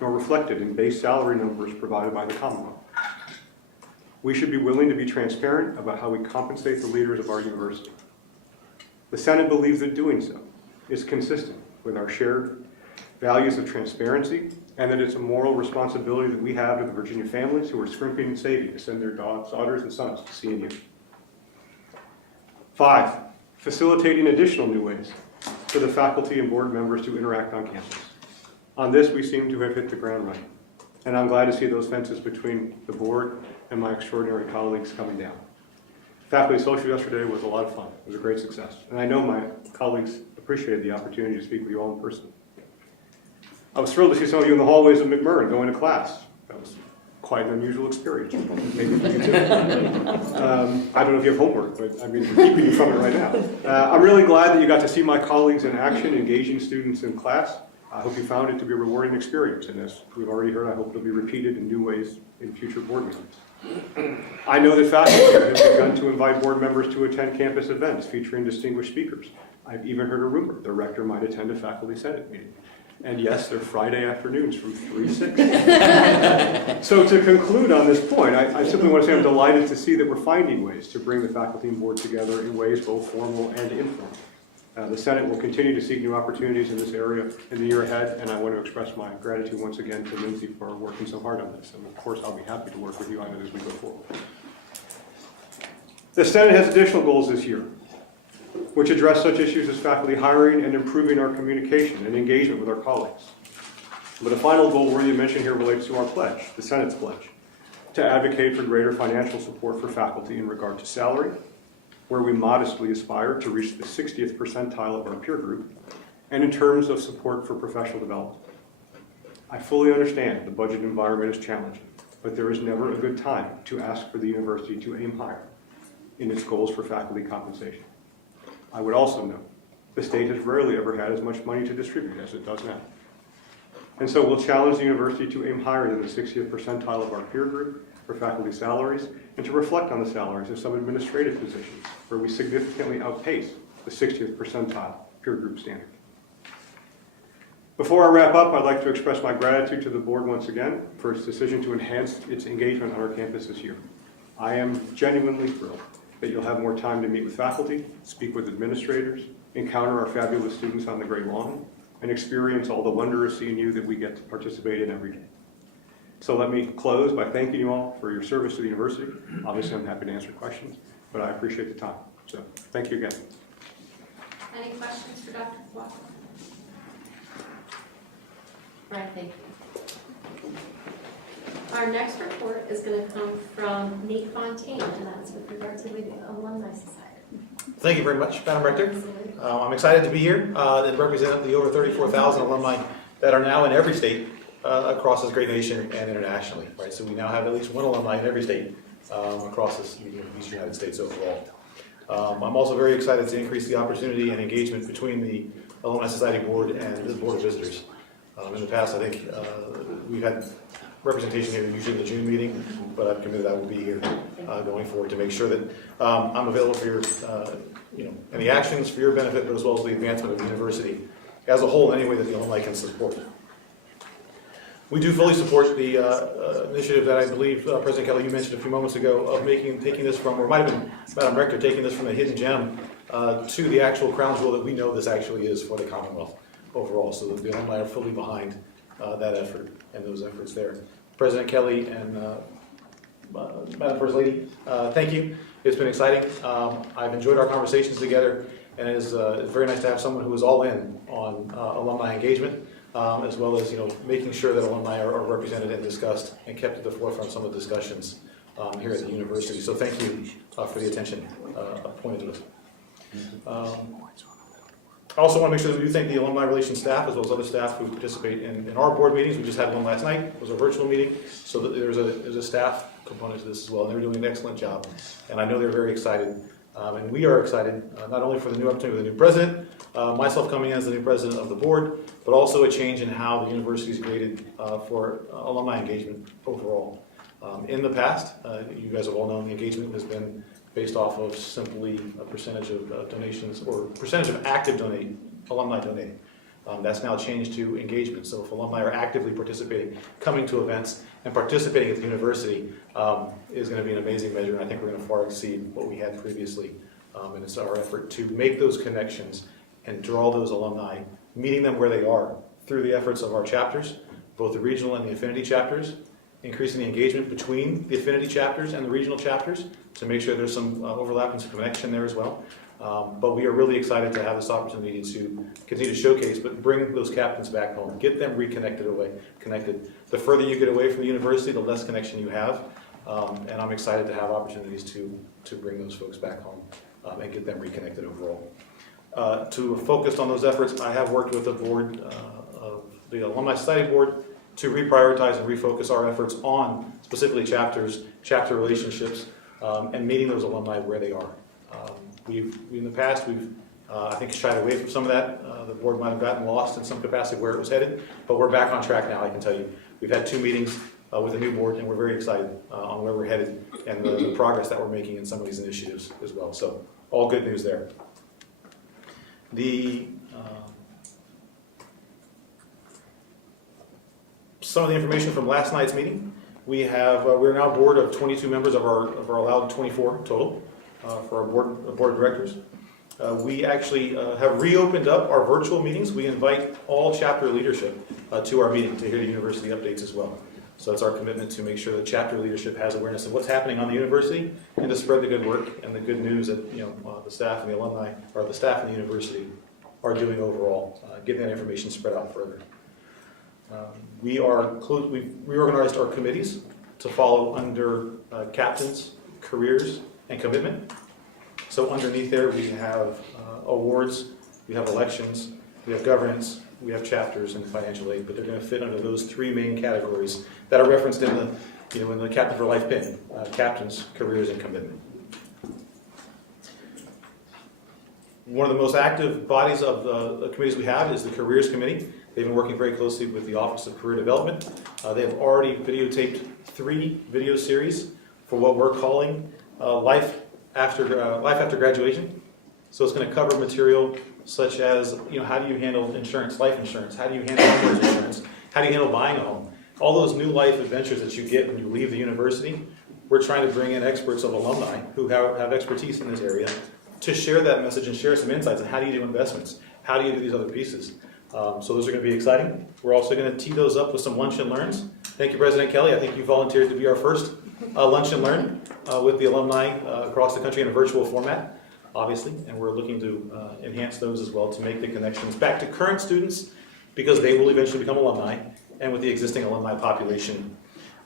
nor reflected in base salary numbers provided by the Commonwealth. we should be willing to be transparent about how we compensate the leaders of our university. The Senate believes that doing so is consistent with our shared values of transparency, and that it's a moral responsibility that we have to the Virginia families who are scrimping and saving to send their daughters and sons to CNU. 5, facilitating additional new ways for the faculty and board members to interact on campus. On this, we seem to have hit the ground running, and I'm glad to see those fences between the board and my extraordinary colleagues coming down. Faculty social yesterday was a lot of fun. It was a great success, and I know my colleagues appreciated the opportunity to speak with you all in person. I was thrilled to see some of you in the hallways of McMurray going to class. That was quite an unusual experience. Maybe for you too. I don't know if you have homework, but I mean, I'm keeping you from it right now. I'm really glad that you got to see my colleagues in action, engaging students in class. I hope you found it to be a rewarding experience, and as we've already heard, I hope it'll be repeated in new ways in future board meetings. I know that faculty have begun to invite board members to attend campus events featuring distinguished speakers. I've even heard a rumor the rector might attend a faculty senate meeting. And yes, they're Friday afternoons from 3 to 6. So to conclude on this point, I simply want to say I'm delighted to see that we're finding ways to bring the faculty and board together in ways both formal and informal. The Senate will continue to seek new opportunities in this area in the year ahead, and I want to express my gratitude once again to Lindsay for working so hard on this. And of course, I'll be happy to work with you on it as we go forward. The Senate has additional goals this year, which address such issues as faculty hiring and improving our communication and engagement with our colleagues. But a final goal worthy of mention here relates to our pledge, the Senate's pledge, to advocate for greater financial support for faculty in regard to salary, where we modestly aspire to reach the 60th percentile of our peer group, and in terms of support for professional development. I fully understand the budget environment is challenging, but there is never a good time to ask for the university to aim higher in its goals for faculty compensation. I would also note, the state has rarely ever had as much money to distribute as it does now. And so we'll challenge the university to aim higher than the 60th percentile of our peer group for faculty salaries, and to reflect on the salaries of some administrative positions where we significantly outpace the 60th percentile peer group standard. Before I wrap up, I'd like to express my gratitude to the board once again for its decision to enhance its engagement on our campus this year. I am genuinely thrilled that you'll have more time to meet with faculty, speak with administrators, encounter our fabulous students on the Great Lawn, and experience all the wonder of CNU that we get to participate in every day. So let me close by thanking you all for your service to the university. Obviously, I'm happy to answer questions, but I appreciate the time. So thank you again. Any questions for Dr. Walker? Right, thank you. Our next report is going to come from Nate Fontaine, and that's with regard to the Alumni Society. Thank you very much, Madam Rector. I'm excited to be here and represent the over 34,000 alumni that are now in every state across this great nation and internationally. Right, so we now have at least one alumni in every state across this Eastern United States overall. I'm also very excited to increase the opportunity and engagement between the Alumni Society Board and the Board of Visitors. In the past, I think we've had representation here usually in the June meeting, but I've committed I will be here going forward to make sure that I'm available for your, any actions for your benefit, but as well as the advancement of the university as a whole in any way that the alumni can support. We do fully support the initiative that I believe President Kelly, you mentioned a few moments ago, of taking this from, or might have been Madam Rector, taking this from a hidden gem to the actual crown jewel that we know this actually is for the Commonwealth overall. So the alumni are fully behind that effort and those efforts there. President Kelly and Madam First Lady, thank you. It's been exciting. I've enjoyed our conversations together, and it's very nice to have someone who is all in on alumni engagement. As well as making sure that alumni are represented and discussed and kept at the forefront of some of the discussions here at the university. So thank you for the attention pointed to us. I also want to make sure that we do thank the alumni relations staff as well as other staff who participate in our board meetings. We just had one last night. It was a virtual meeting, so that there's a staff component to this as well, and they're doing an excellent job. And I know they're very excited. And we are excited not only for the new opportunity with the new president, myself coming in as the new president of the board, but also a change in how the university is graded for alumni engagement overall. In the past, you guys have all known the engagement has been based off of simply a percentage of donations or percentage of active alumni donating. That's now changed to engagement. So if alumni are actively participating, coming to events, and participating at the university is going to be an amazing measure, and I think we're going to far exceed what we had previously. And it's our effort to make those connections and draw those alumni, meeting them where they are through the efforts of our chapters, both the regional and the affinity chapters, increasing the engagement between the affinity chapters and the regional chapters to make sure there's some overlap and some connection there as well. But we are really excited to have this opportunity to continue to showcase, but bring those captains back home, get them connected. The further you get away from the university, the less connection you have. And I'm excited to have opportunities to bring those folks back home and get them reconnected overall. To focus on those efforts, I have worked with the board of the Alumni Society Board to reprioritize and refocus our efforts on specifically chapters, chapter relationships, and meeting those alumni where they are. In the past, we've I think shied away from some of that. The board might have gotten lost in some capacity where it was headed, but we're back on track now, I can tell you. We've had 2 meetings with the new board, and we're very excited on where we're headed and the progress that we're making in some of these initiatives as well. So all good news there. Some of the information from last night's meeting. We're now a board of 22 members of our allowed 24 total for our board of directors. We actually have reopened up our virtual meetings. We invite all chapter leadership to our meeting to hear the university updates as well. So it's our commitment to make sure that chapter leadership has awareness of what's happening on the university and to spread the good work and the good news that the staff and the alumni, or the staff and the university, are doing overall, getting that information spread out further. We've reorganized our committees to follow under captains, careers, and commitment. So underneath there we have awards, we have elections, we have governance, we have chapters and financial aid, but they're going to fit under those 3 main categories that are referenced in the Captain for Life pin: captains, careers, and commitment. One of the most active bodies of the committees we have is the Careers Committee. They've been working very closely with the Office of Career Development. They have already videotaped 3 video series for what we're calling Life After Graduation. So it's going to cover material such as, how do you handle insurance, life insurance? How do you handle homeowners insurance? How do you handle buying a home? All those new life adventures that you get when you leave the university, we're trying to bring in experts of alumni who have expertise in this area to share that message and share some insights on how do you do investments? How do you do these other pieces? So those are going to be exciting. We're also going to tee those up with some lunch and learns. Thank you, President Kelly. I think you volunteered to be our first lunch and learn with the alumni across the country in a virtual format, obviously, and we're looking to enhance those as well to make the connections back to current students, because they will eventually become alumni, and with the existing alumni population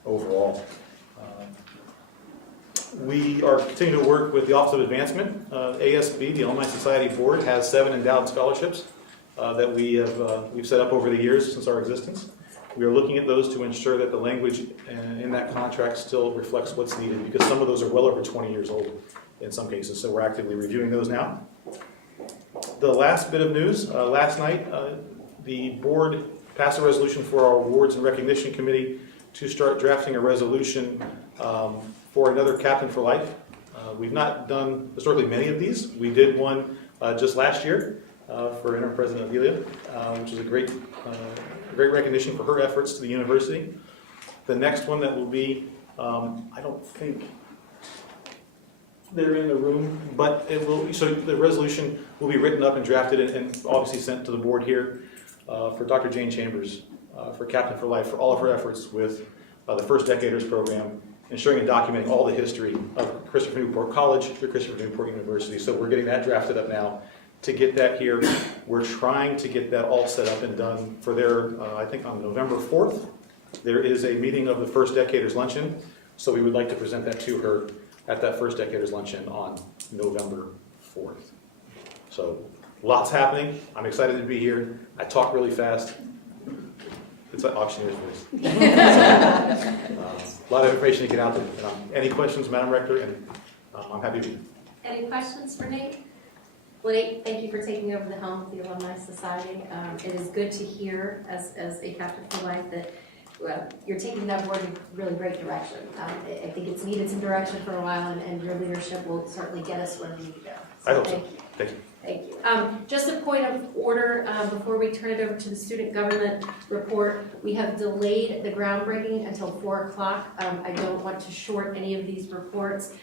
overall. We are continuing to work with the Office of Advancement. ASB, the Alumni Society Board, has 7 endowed scholarships that we've set up over the years since our existence. We are looking at those to ensure that the language in that contract still reflects what's needed, because some of those are well over 20 years old in some cases, so we're actively reviewing those now. The last bit of news, last night the board passed a resolution for our Awards and Recognition Committee to start drafting a resolution for another Captain for Life. We've not done historically many of these. We did one just last year for Interim President Avilia, which is a great recognition for her efforts to the university. The next one that will be, I don't think they're in the room, but it will. So the resolution will be written up and drafted and obviously sent to the board here for Dr. Jane Chambers for Captain for Life for all of her efforts with the First Decaders program, ensuring and documenting all the history of Christopher Newport College through Christopher Newport University. So we're getting that drafted up now to get that here. We're trying to get that all set up and done for their, I think on November 4th, there is a meeting of the First Decaders Luncheon. So we would like to present that to her at that First Decaders Luncheon on November 4th. So lots happening. I'm excited to be here. I talk really fast. It's like auctioneer's voice. A lot of information to get out there. Any questions, Madam Rector? And I'm happy to be here. Any questions for Nate? Well, Nate, thank you for taking over the helm of the Alumni Society. It is good to hear, as a Captain for Life, that you're taking that board in really great direction. I think it's needed some direction for a while, and your leadership will certainly get us where we need to go. So I hope so. thank you. Thank you. Thank you. Just a point of order, before we turn it over to the student government report, we have delayed the groundbreaking until 4 o'clock. I don't want to short any of these reports.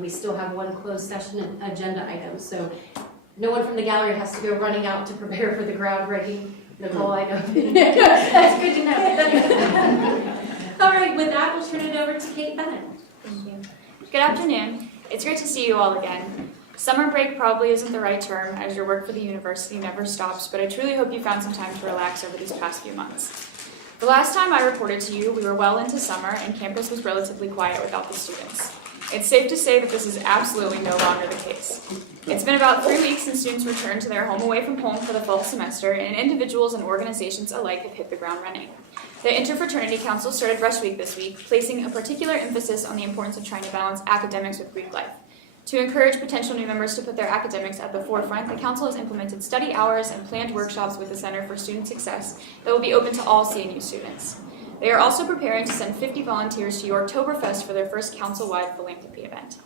We still have one closed session agenda item, so no one from the gallery has to go running out to prepare for the groundbreaking. Nicole, I know. That's good to know. All right, with that, we'll turn it over to Kate Bennett. Thank you. Good afternoon. It's great to see you all again. Summer break probably isn't the right term, as your work for the university never stops, but I truly hope you found some time to relax over these past few months. The last time I reported to you, we were well into summer and campus was relatively quiet without the students. It's safe to say that this is absolutely no longer the case. It's been about 3 weeks since students returned to their home away from home for the fall semester, and individuals and organizations alike have hit the ground running. The Interfraternity Council started Rush Week this week, placing a particular emphasis on the importance of trying to balance academics with Greek life. To encourage potential new members to put their academics at the forefront, the Council has implemented study hours and planned workshops with the Center for Student Success that will be open to all CNU students. They are also preparing to send 50 volunteers to Yorktoberfest for their first council-wide philanthropy event.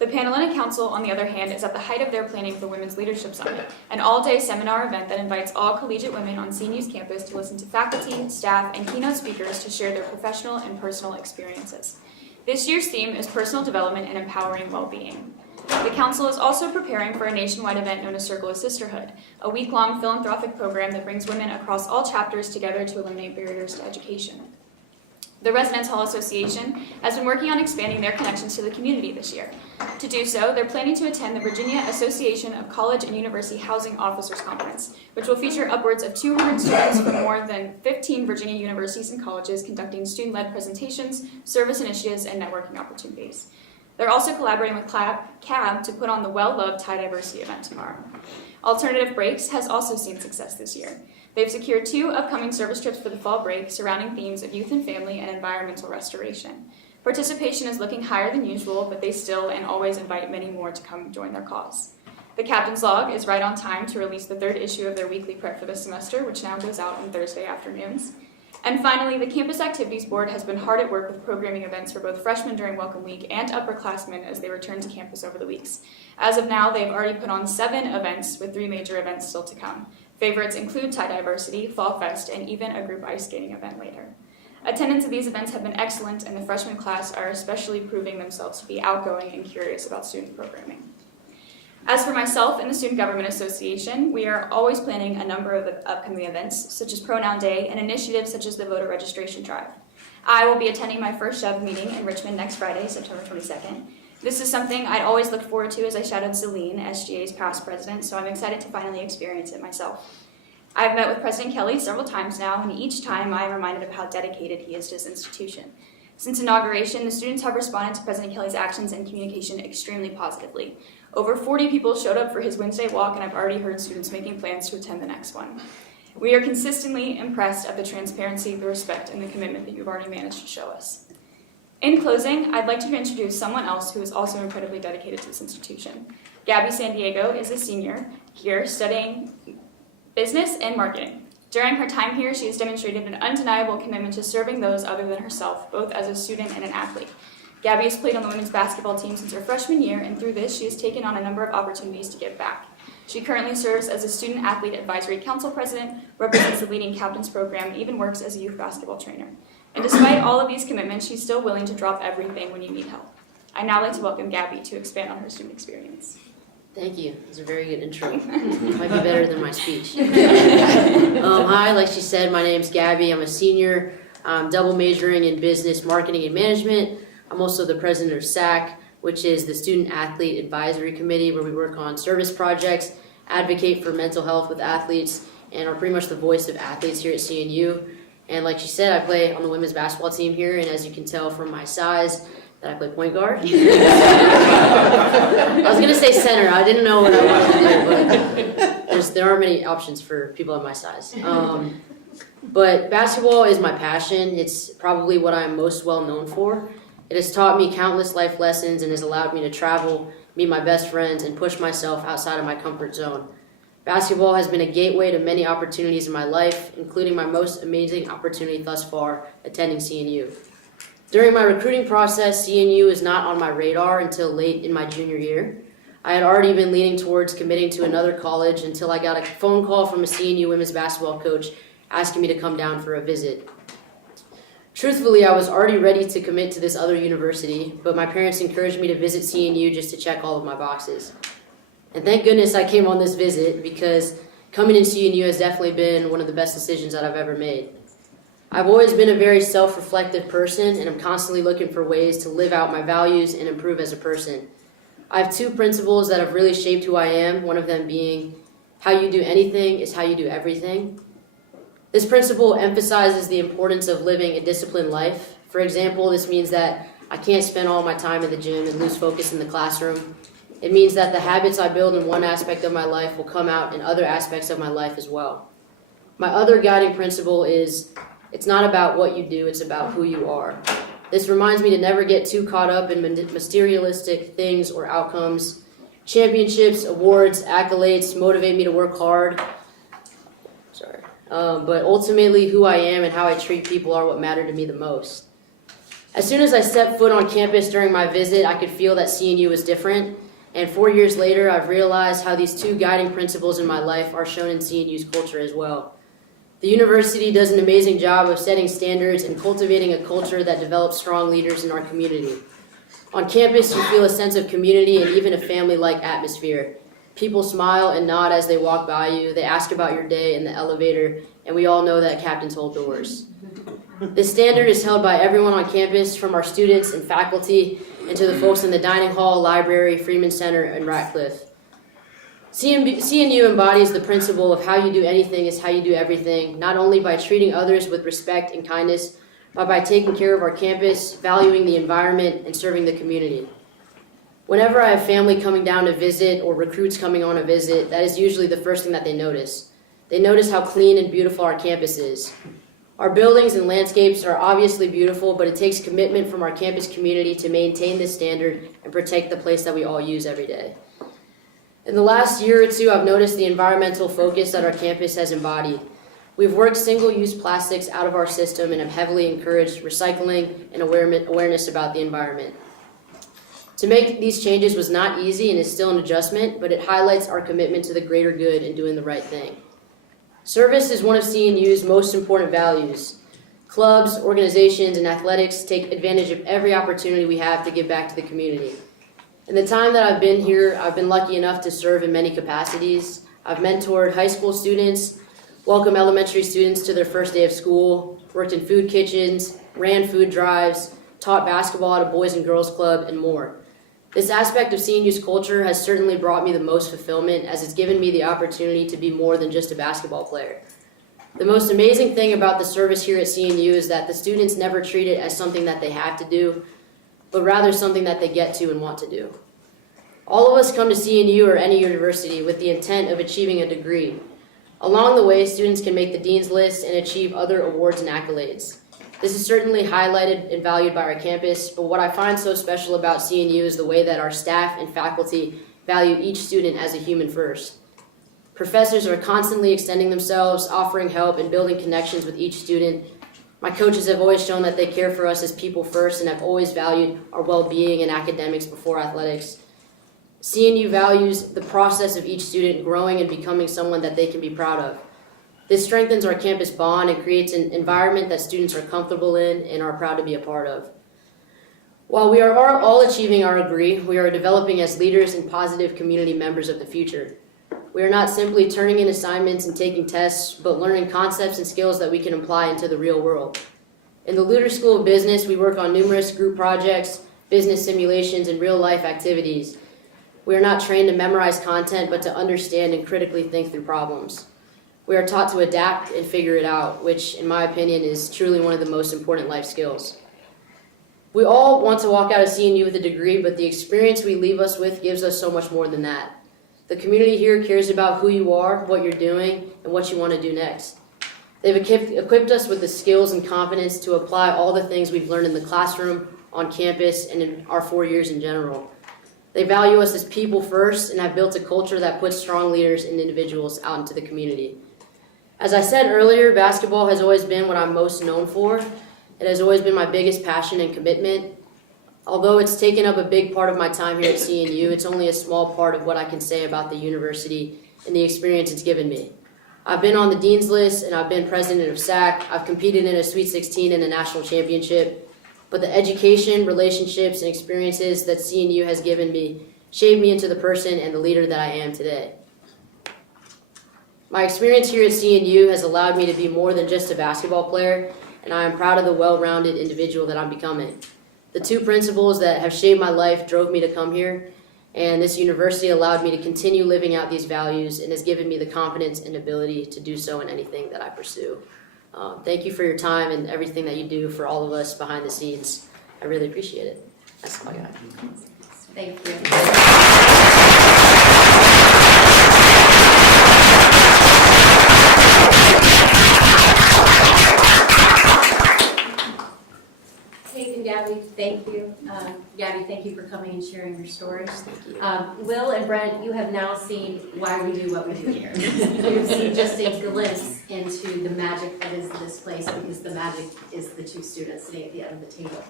The Panhellenic Council, on the other hand, is at the height of their planning for Women's Leadership Summit, an all-day seminar event that invites all collegiate women on CNU's campus to listen to faculty, staff, and keynote speakers to share their professional and personal experiences. This year's theme is personal development and empowering well-being. The Council is also preparing for a nationwide event known as Circle of Sisterhood, a week-long philanthropic program that brings women across all chapters together to eliminate barriers to education. The Residence Hall Association has been working on expanding their connections to the community this year. To do so, they're planning to attend the Virginia Association of College and University Housing Officers Conference, which will feature upwards of 200 students from more than 15 Virginia universities and colleges conducting student-led presentations, service initiatives, and networking opportunities. They're also collaborating with CAB to put on the well-loved Thai Diversity event tomorrow. Alternative Breaks has also seen success this year. They've secured 2 upcoming service trips for the fall break surrounding themes of youth and family and environmental restoration. Participation is looking higher than usual, but they still and always invite many more to come join their cause. The Captain's Log is right on time to release the 3rd issue of their weekly prep for the semester, which now goes out on Thursday afternoons. And finally, the Campus Activities Board has been hard at work with programming events for both freshmen during Welcome Week and upperclassmen as they return to campus over the weeks. As of now, they've already put on 7 events, with 3 major events still to come. Favorites include Thai Diversity, Fall Fest, and even a group ice skating event later. Attendance at these events have been excellent, and the freshman class are especially proving themselves to be outgoing and curious about student programming. As for myself and the Student Government Association, we are always planning a number of upcoming events, such as Pronoun Day and initiatives such as the voter registration drive. I will be attending my first SHOVE meeting in Richmond next Friday, September 22nd. This is something I'd always looked forward to as I shadowed Celine, SGA's past president, so I'm excited to finally experience it myself. I've met with President Kelly several times now, and each time I'm reminded of how dedicated he is to his institution. Since inauguration, the students have responded to President Kelly's actions and communication extremely positively. Over 40 people showed up for his Wednesday walk, and I've already heard students making plans to attend the next one. We are consistently impressed at the transparency, the respect, and the commitment that you've already managed to show us. In closing, I'd like to introduce someone else who is also incredibly dedicated to this institution. Gabby San Diego is a senior here studying business and marketing. During her time here, she has demonstrated an undeniable commitment to serving those other than herself, both as a student and an athlete. Gabby has played on the women's basketball team since her freshman year, and through this, she has taken on a number of opportunities to give back. She currently serves as a Student Athlete Advisory Council President, represents the Leading Captains Program, and even works as a youth basketball trainer. And despite all of these commitments, she's still willing to drop everything when you need help. I'd now like to welcome Gabby to expand on her student experience. Thank you. It was a very good intro. Might be better than my speech. Hi, like she said, my name's Gabby. I'm a senior, double majoring in business, marketing, and management. I'm also the president of SAC, which is the Student Athlete Advisory Committee, where we work on service projects, advocate for mental health with athletes, and are pretty much the voice of athletes here at CNU. And like she said, I play on the women's basketball team here, and as you can tell from my size, that I play point guard. I was going to say center. I didn't know what I wanted to do, but there aren't many options for people of my size. But basketball is my passion. It's probably what I'm most well known for. It has taught me countless life lessons and has allowed me to travel, meet my best friends, and push myself outside of my comfort zone. Basketball has been a gateway to many opportunities in my life, including my most amazing opportunity thus far, attending CNU. During my recruiting process, CNU is not on my radar until late in my junior year. I had already been leaning towards committing to another college until I got a phone call from a CNU women's basketball coach asking me to come down for a visit. Truthfully, I was already ready to commit to this other university, but my parents encouraged me to visit CNU just to check all of my boxes. And thank goodness I came on this visit, because coming in CNU has definitely been one of the best decisions that I've ever made. I've always been a very self-reflective person, and I'm constantly looking for ways to live out my values and improve as a person. I have 2 principles that have really shaped who I am, one of them being, how you do anything is how you do everything. This principle emphasizes the importance of living a disciplined life. For example, this means that I can't spend all my time in the gym and lose focus in the classroom. It means that the habits I build in one aspect of my life will come out in other aspects of my life as well. My other guiding principle is, it's not about what you do, it's about who you are. This reminds me to never get too caught up in materialistic things or outcomes. Championships, awards, accolades motivate me to work hard. But ultimately, who I am and how I treat people are what matter to me the most. As soon as I stepped foot on campus during my visit, I could feel that CNU was different. And 4 years later, I've realized how these 2 guiding principles in my life are shown in CNU's culture as well. The university does an amazing job of setting standards and cultivating a culture that develops strong leaders in our community. On campus, you feel a sense of community and even a family-like atmosphere. People smile and nod as they walk by you. They ask about your day in the elevator, and we all know that captains hold doors. This standard is held by everyone on campus, from our students and faculty, and to the folks in the dining hall, library, Freeman Center, and Ratcliffe. CNU embodies the principle of how you do anything is how you do everything, not only by treating others with respect and kindness, but by taking care of our campus, valuing the environment, and serving the community. Whenever I have family coming down to visit or recruits coming on a visit, that is usually the first thing that they notice. They notice how clean and beautiful our campus is. Our buildings and landscapes are obviously beautiful, but it takes commitment from our campus community to maintain this standard and protect the place that we all use every day. In the last year or 2, I've noticed the environmental focus that our campus has embodied. We've worked single-use plastics out of our system and have heavily encouraged recycling and awareness about the environment. To make these changes was not easy and is still an adjustment, but it highlights our commitment to the greater good and doing the right thing. Service is one of CNU's most important values. Clubs, organizations, and athletics take advantage of every opportunity we have to give back to the community. In the time that I've been here, I've been lucky enough to serve in many capacities. I've mentored high school students, welcomed elementary students to their first day of school, worked in food kitchens, ran food drives, taught basketball at a Boys and Girls Club, and more. This aspect of CNU's culture has certainly brought me the most fulfillment, as it's given me the opportunity to be more than just a basketball player. The most amazing thing about the service here at CNU is that the students never treat it as something that they have to do, but rather something that they get to and want to do. All of us come to CNU or any university with the intent of achieving a degree. Along the way, students can make the dean's list and achieve other awards and accolades. This is certainly highlighted and valued by our campus, but what I find so special about CNU is the way that our staff and faculty value each student as a human first. Professors are constantly extending themselves, offering help, and building connections with each student. My coaches have always shown that they care for us as people first and have always valued our well-being and academics before athletics. CNU values the process of each student growing and becoming someone that they can be proud of. This strengthens our campus bond and creates an environment that students are comfortable in and are proud to be a part of. While we are all achieving our degree, we are developing as leaders and positive community members of the future. We are not simply turning in assignments and taking tests, but learning concepts and skills that we can apply into the real world. In the Luter School of Business, we work on numerous group projects, business simulations, and real-life activities. We are not trained to memorize content, but to understand and critically think through problems. We are taught to adapt and figure it out, which, in my opinion, is truly one of the most important life skills. We all want to walk out of CNU with a degree, but the experience we leave us with gives us so much more than that. The community here cares about who you are, what you're doing, and what you want to do next. They've equipped us with the skills and confidence to apply all the things we've learned in the classroom, on campus, and in our 4 years in general. They value us as people first and have built a culture that puts strong leaders and individuals out into the community. As I said earlier, basketball has always been what I'm most known for. It has always been my biggest passion and commitment. Although it's taken up a big part of my time here at CNU, it's only a small part of what I can say about the university and the experience it's given me. I've been on the Dean's List and I've been president of SAC. I've competed in a Sweet 16 and a national championship. But the education, relationships, and experiences that CNU has given me shaped me into the person and the leader that I am today. My experience here at CNU has allowed me to be more than just a basketball player, and I am proud of the well-rounded individual that I'm becoming. The two principles that have shaped my life drove me to come here, and this university allowed me to continue living out these values and has given me the confidence and ability to do so in anything that I pursue. Thank you for your time and everything that you do for all of us behind the scenes. I really appreciate it. That's all I got. Thank you. Kate and Gabby, thank you. Gabby, thank you for coming and sharing your stories. Thank you. Will and Brent, you have now seen why we do what we do here. You've seen just a glimpse into the magic that is this place, because the magic is the two students sitting at the end of the table.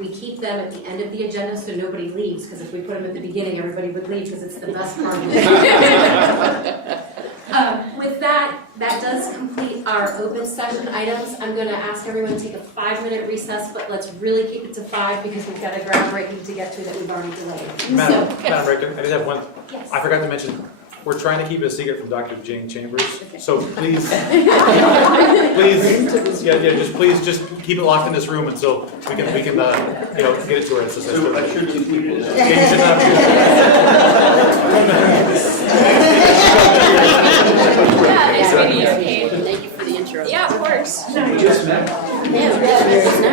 We keep them at the end of the agenda so nobody leaves, because if we put them at the beginning, everybody would leave because it's the best part of the with that does complete our open session items. I'm going to ask everyone to take a 5-minute recess, but let's really keep it to 5 because we've got a groundbreaking to get to that we've already delayed. Madam Rector, I just have one, Yes. I forgot to mention, we're trying to keep it a secret from Dr. Jane Chambers, so please, just keep it locked in this room until we can, get it to her. So I should leave people now. Yeah, you should not Yeah, nice meeting you, Kate. Thank you for the intro. Yeah, of course. Yeah, just now. Yeah.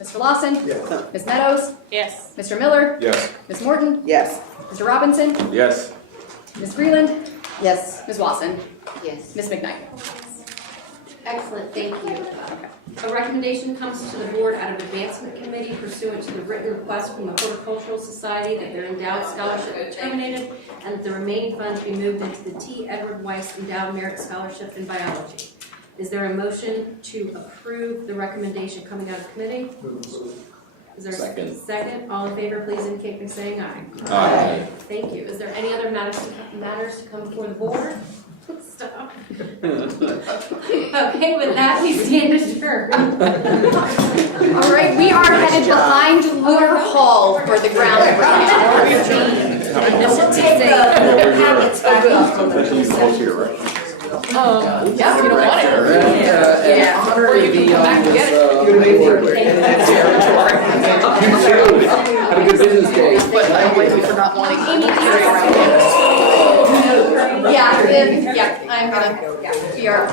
Mr. Lawson? Yes. Ms. Meadows? Yes. Mr. Miller? Yes. Ms. Morton? Yes. Mr. Robinson? Yes. Ms. Breland? Yes. Ms. Watson? Yes. Ms. McKnight? Excellent, thank you. A recommendation comes to the board out of Advancement Committee pursuant to the written request from the Horticultural Society that their endowed scholarship be terminated and that the remaining funds be moved into the T. Edward Weiss Endowed Merit Scholarship in Biology. Is there a motion to approve the recommendation coming out of committee? Is there Second. a second? All in favor, please indicate by saying aye. Aye. Thank you. Is there any other matters to come before the board? Stop. Okay, with that, we stand adjourned. All right, we are headed behind Lunar Hall for the groundbreaking. We'll take the packets back off. Yeah, you don't want it. Yeah. Or you can come back and get it. Have a good business day. But I blame you for not wanting to carry around. Yeah, I'm gonna, we are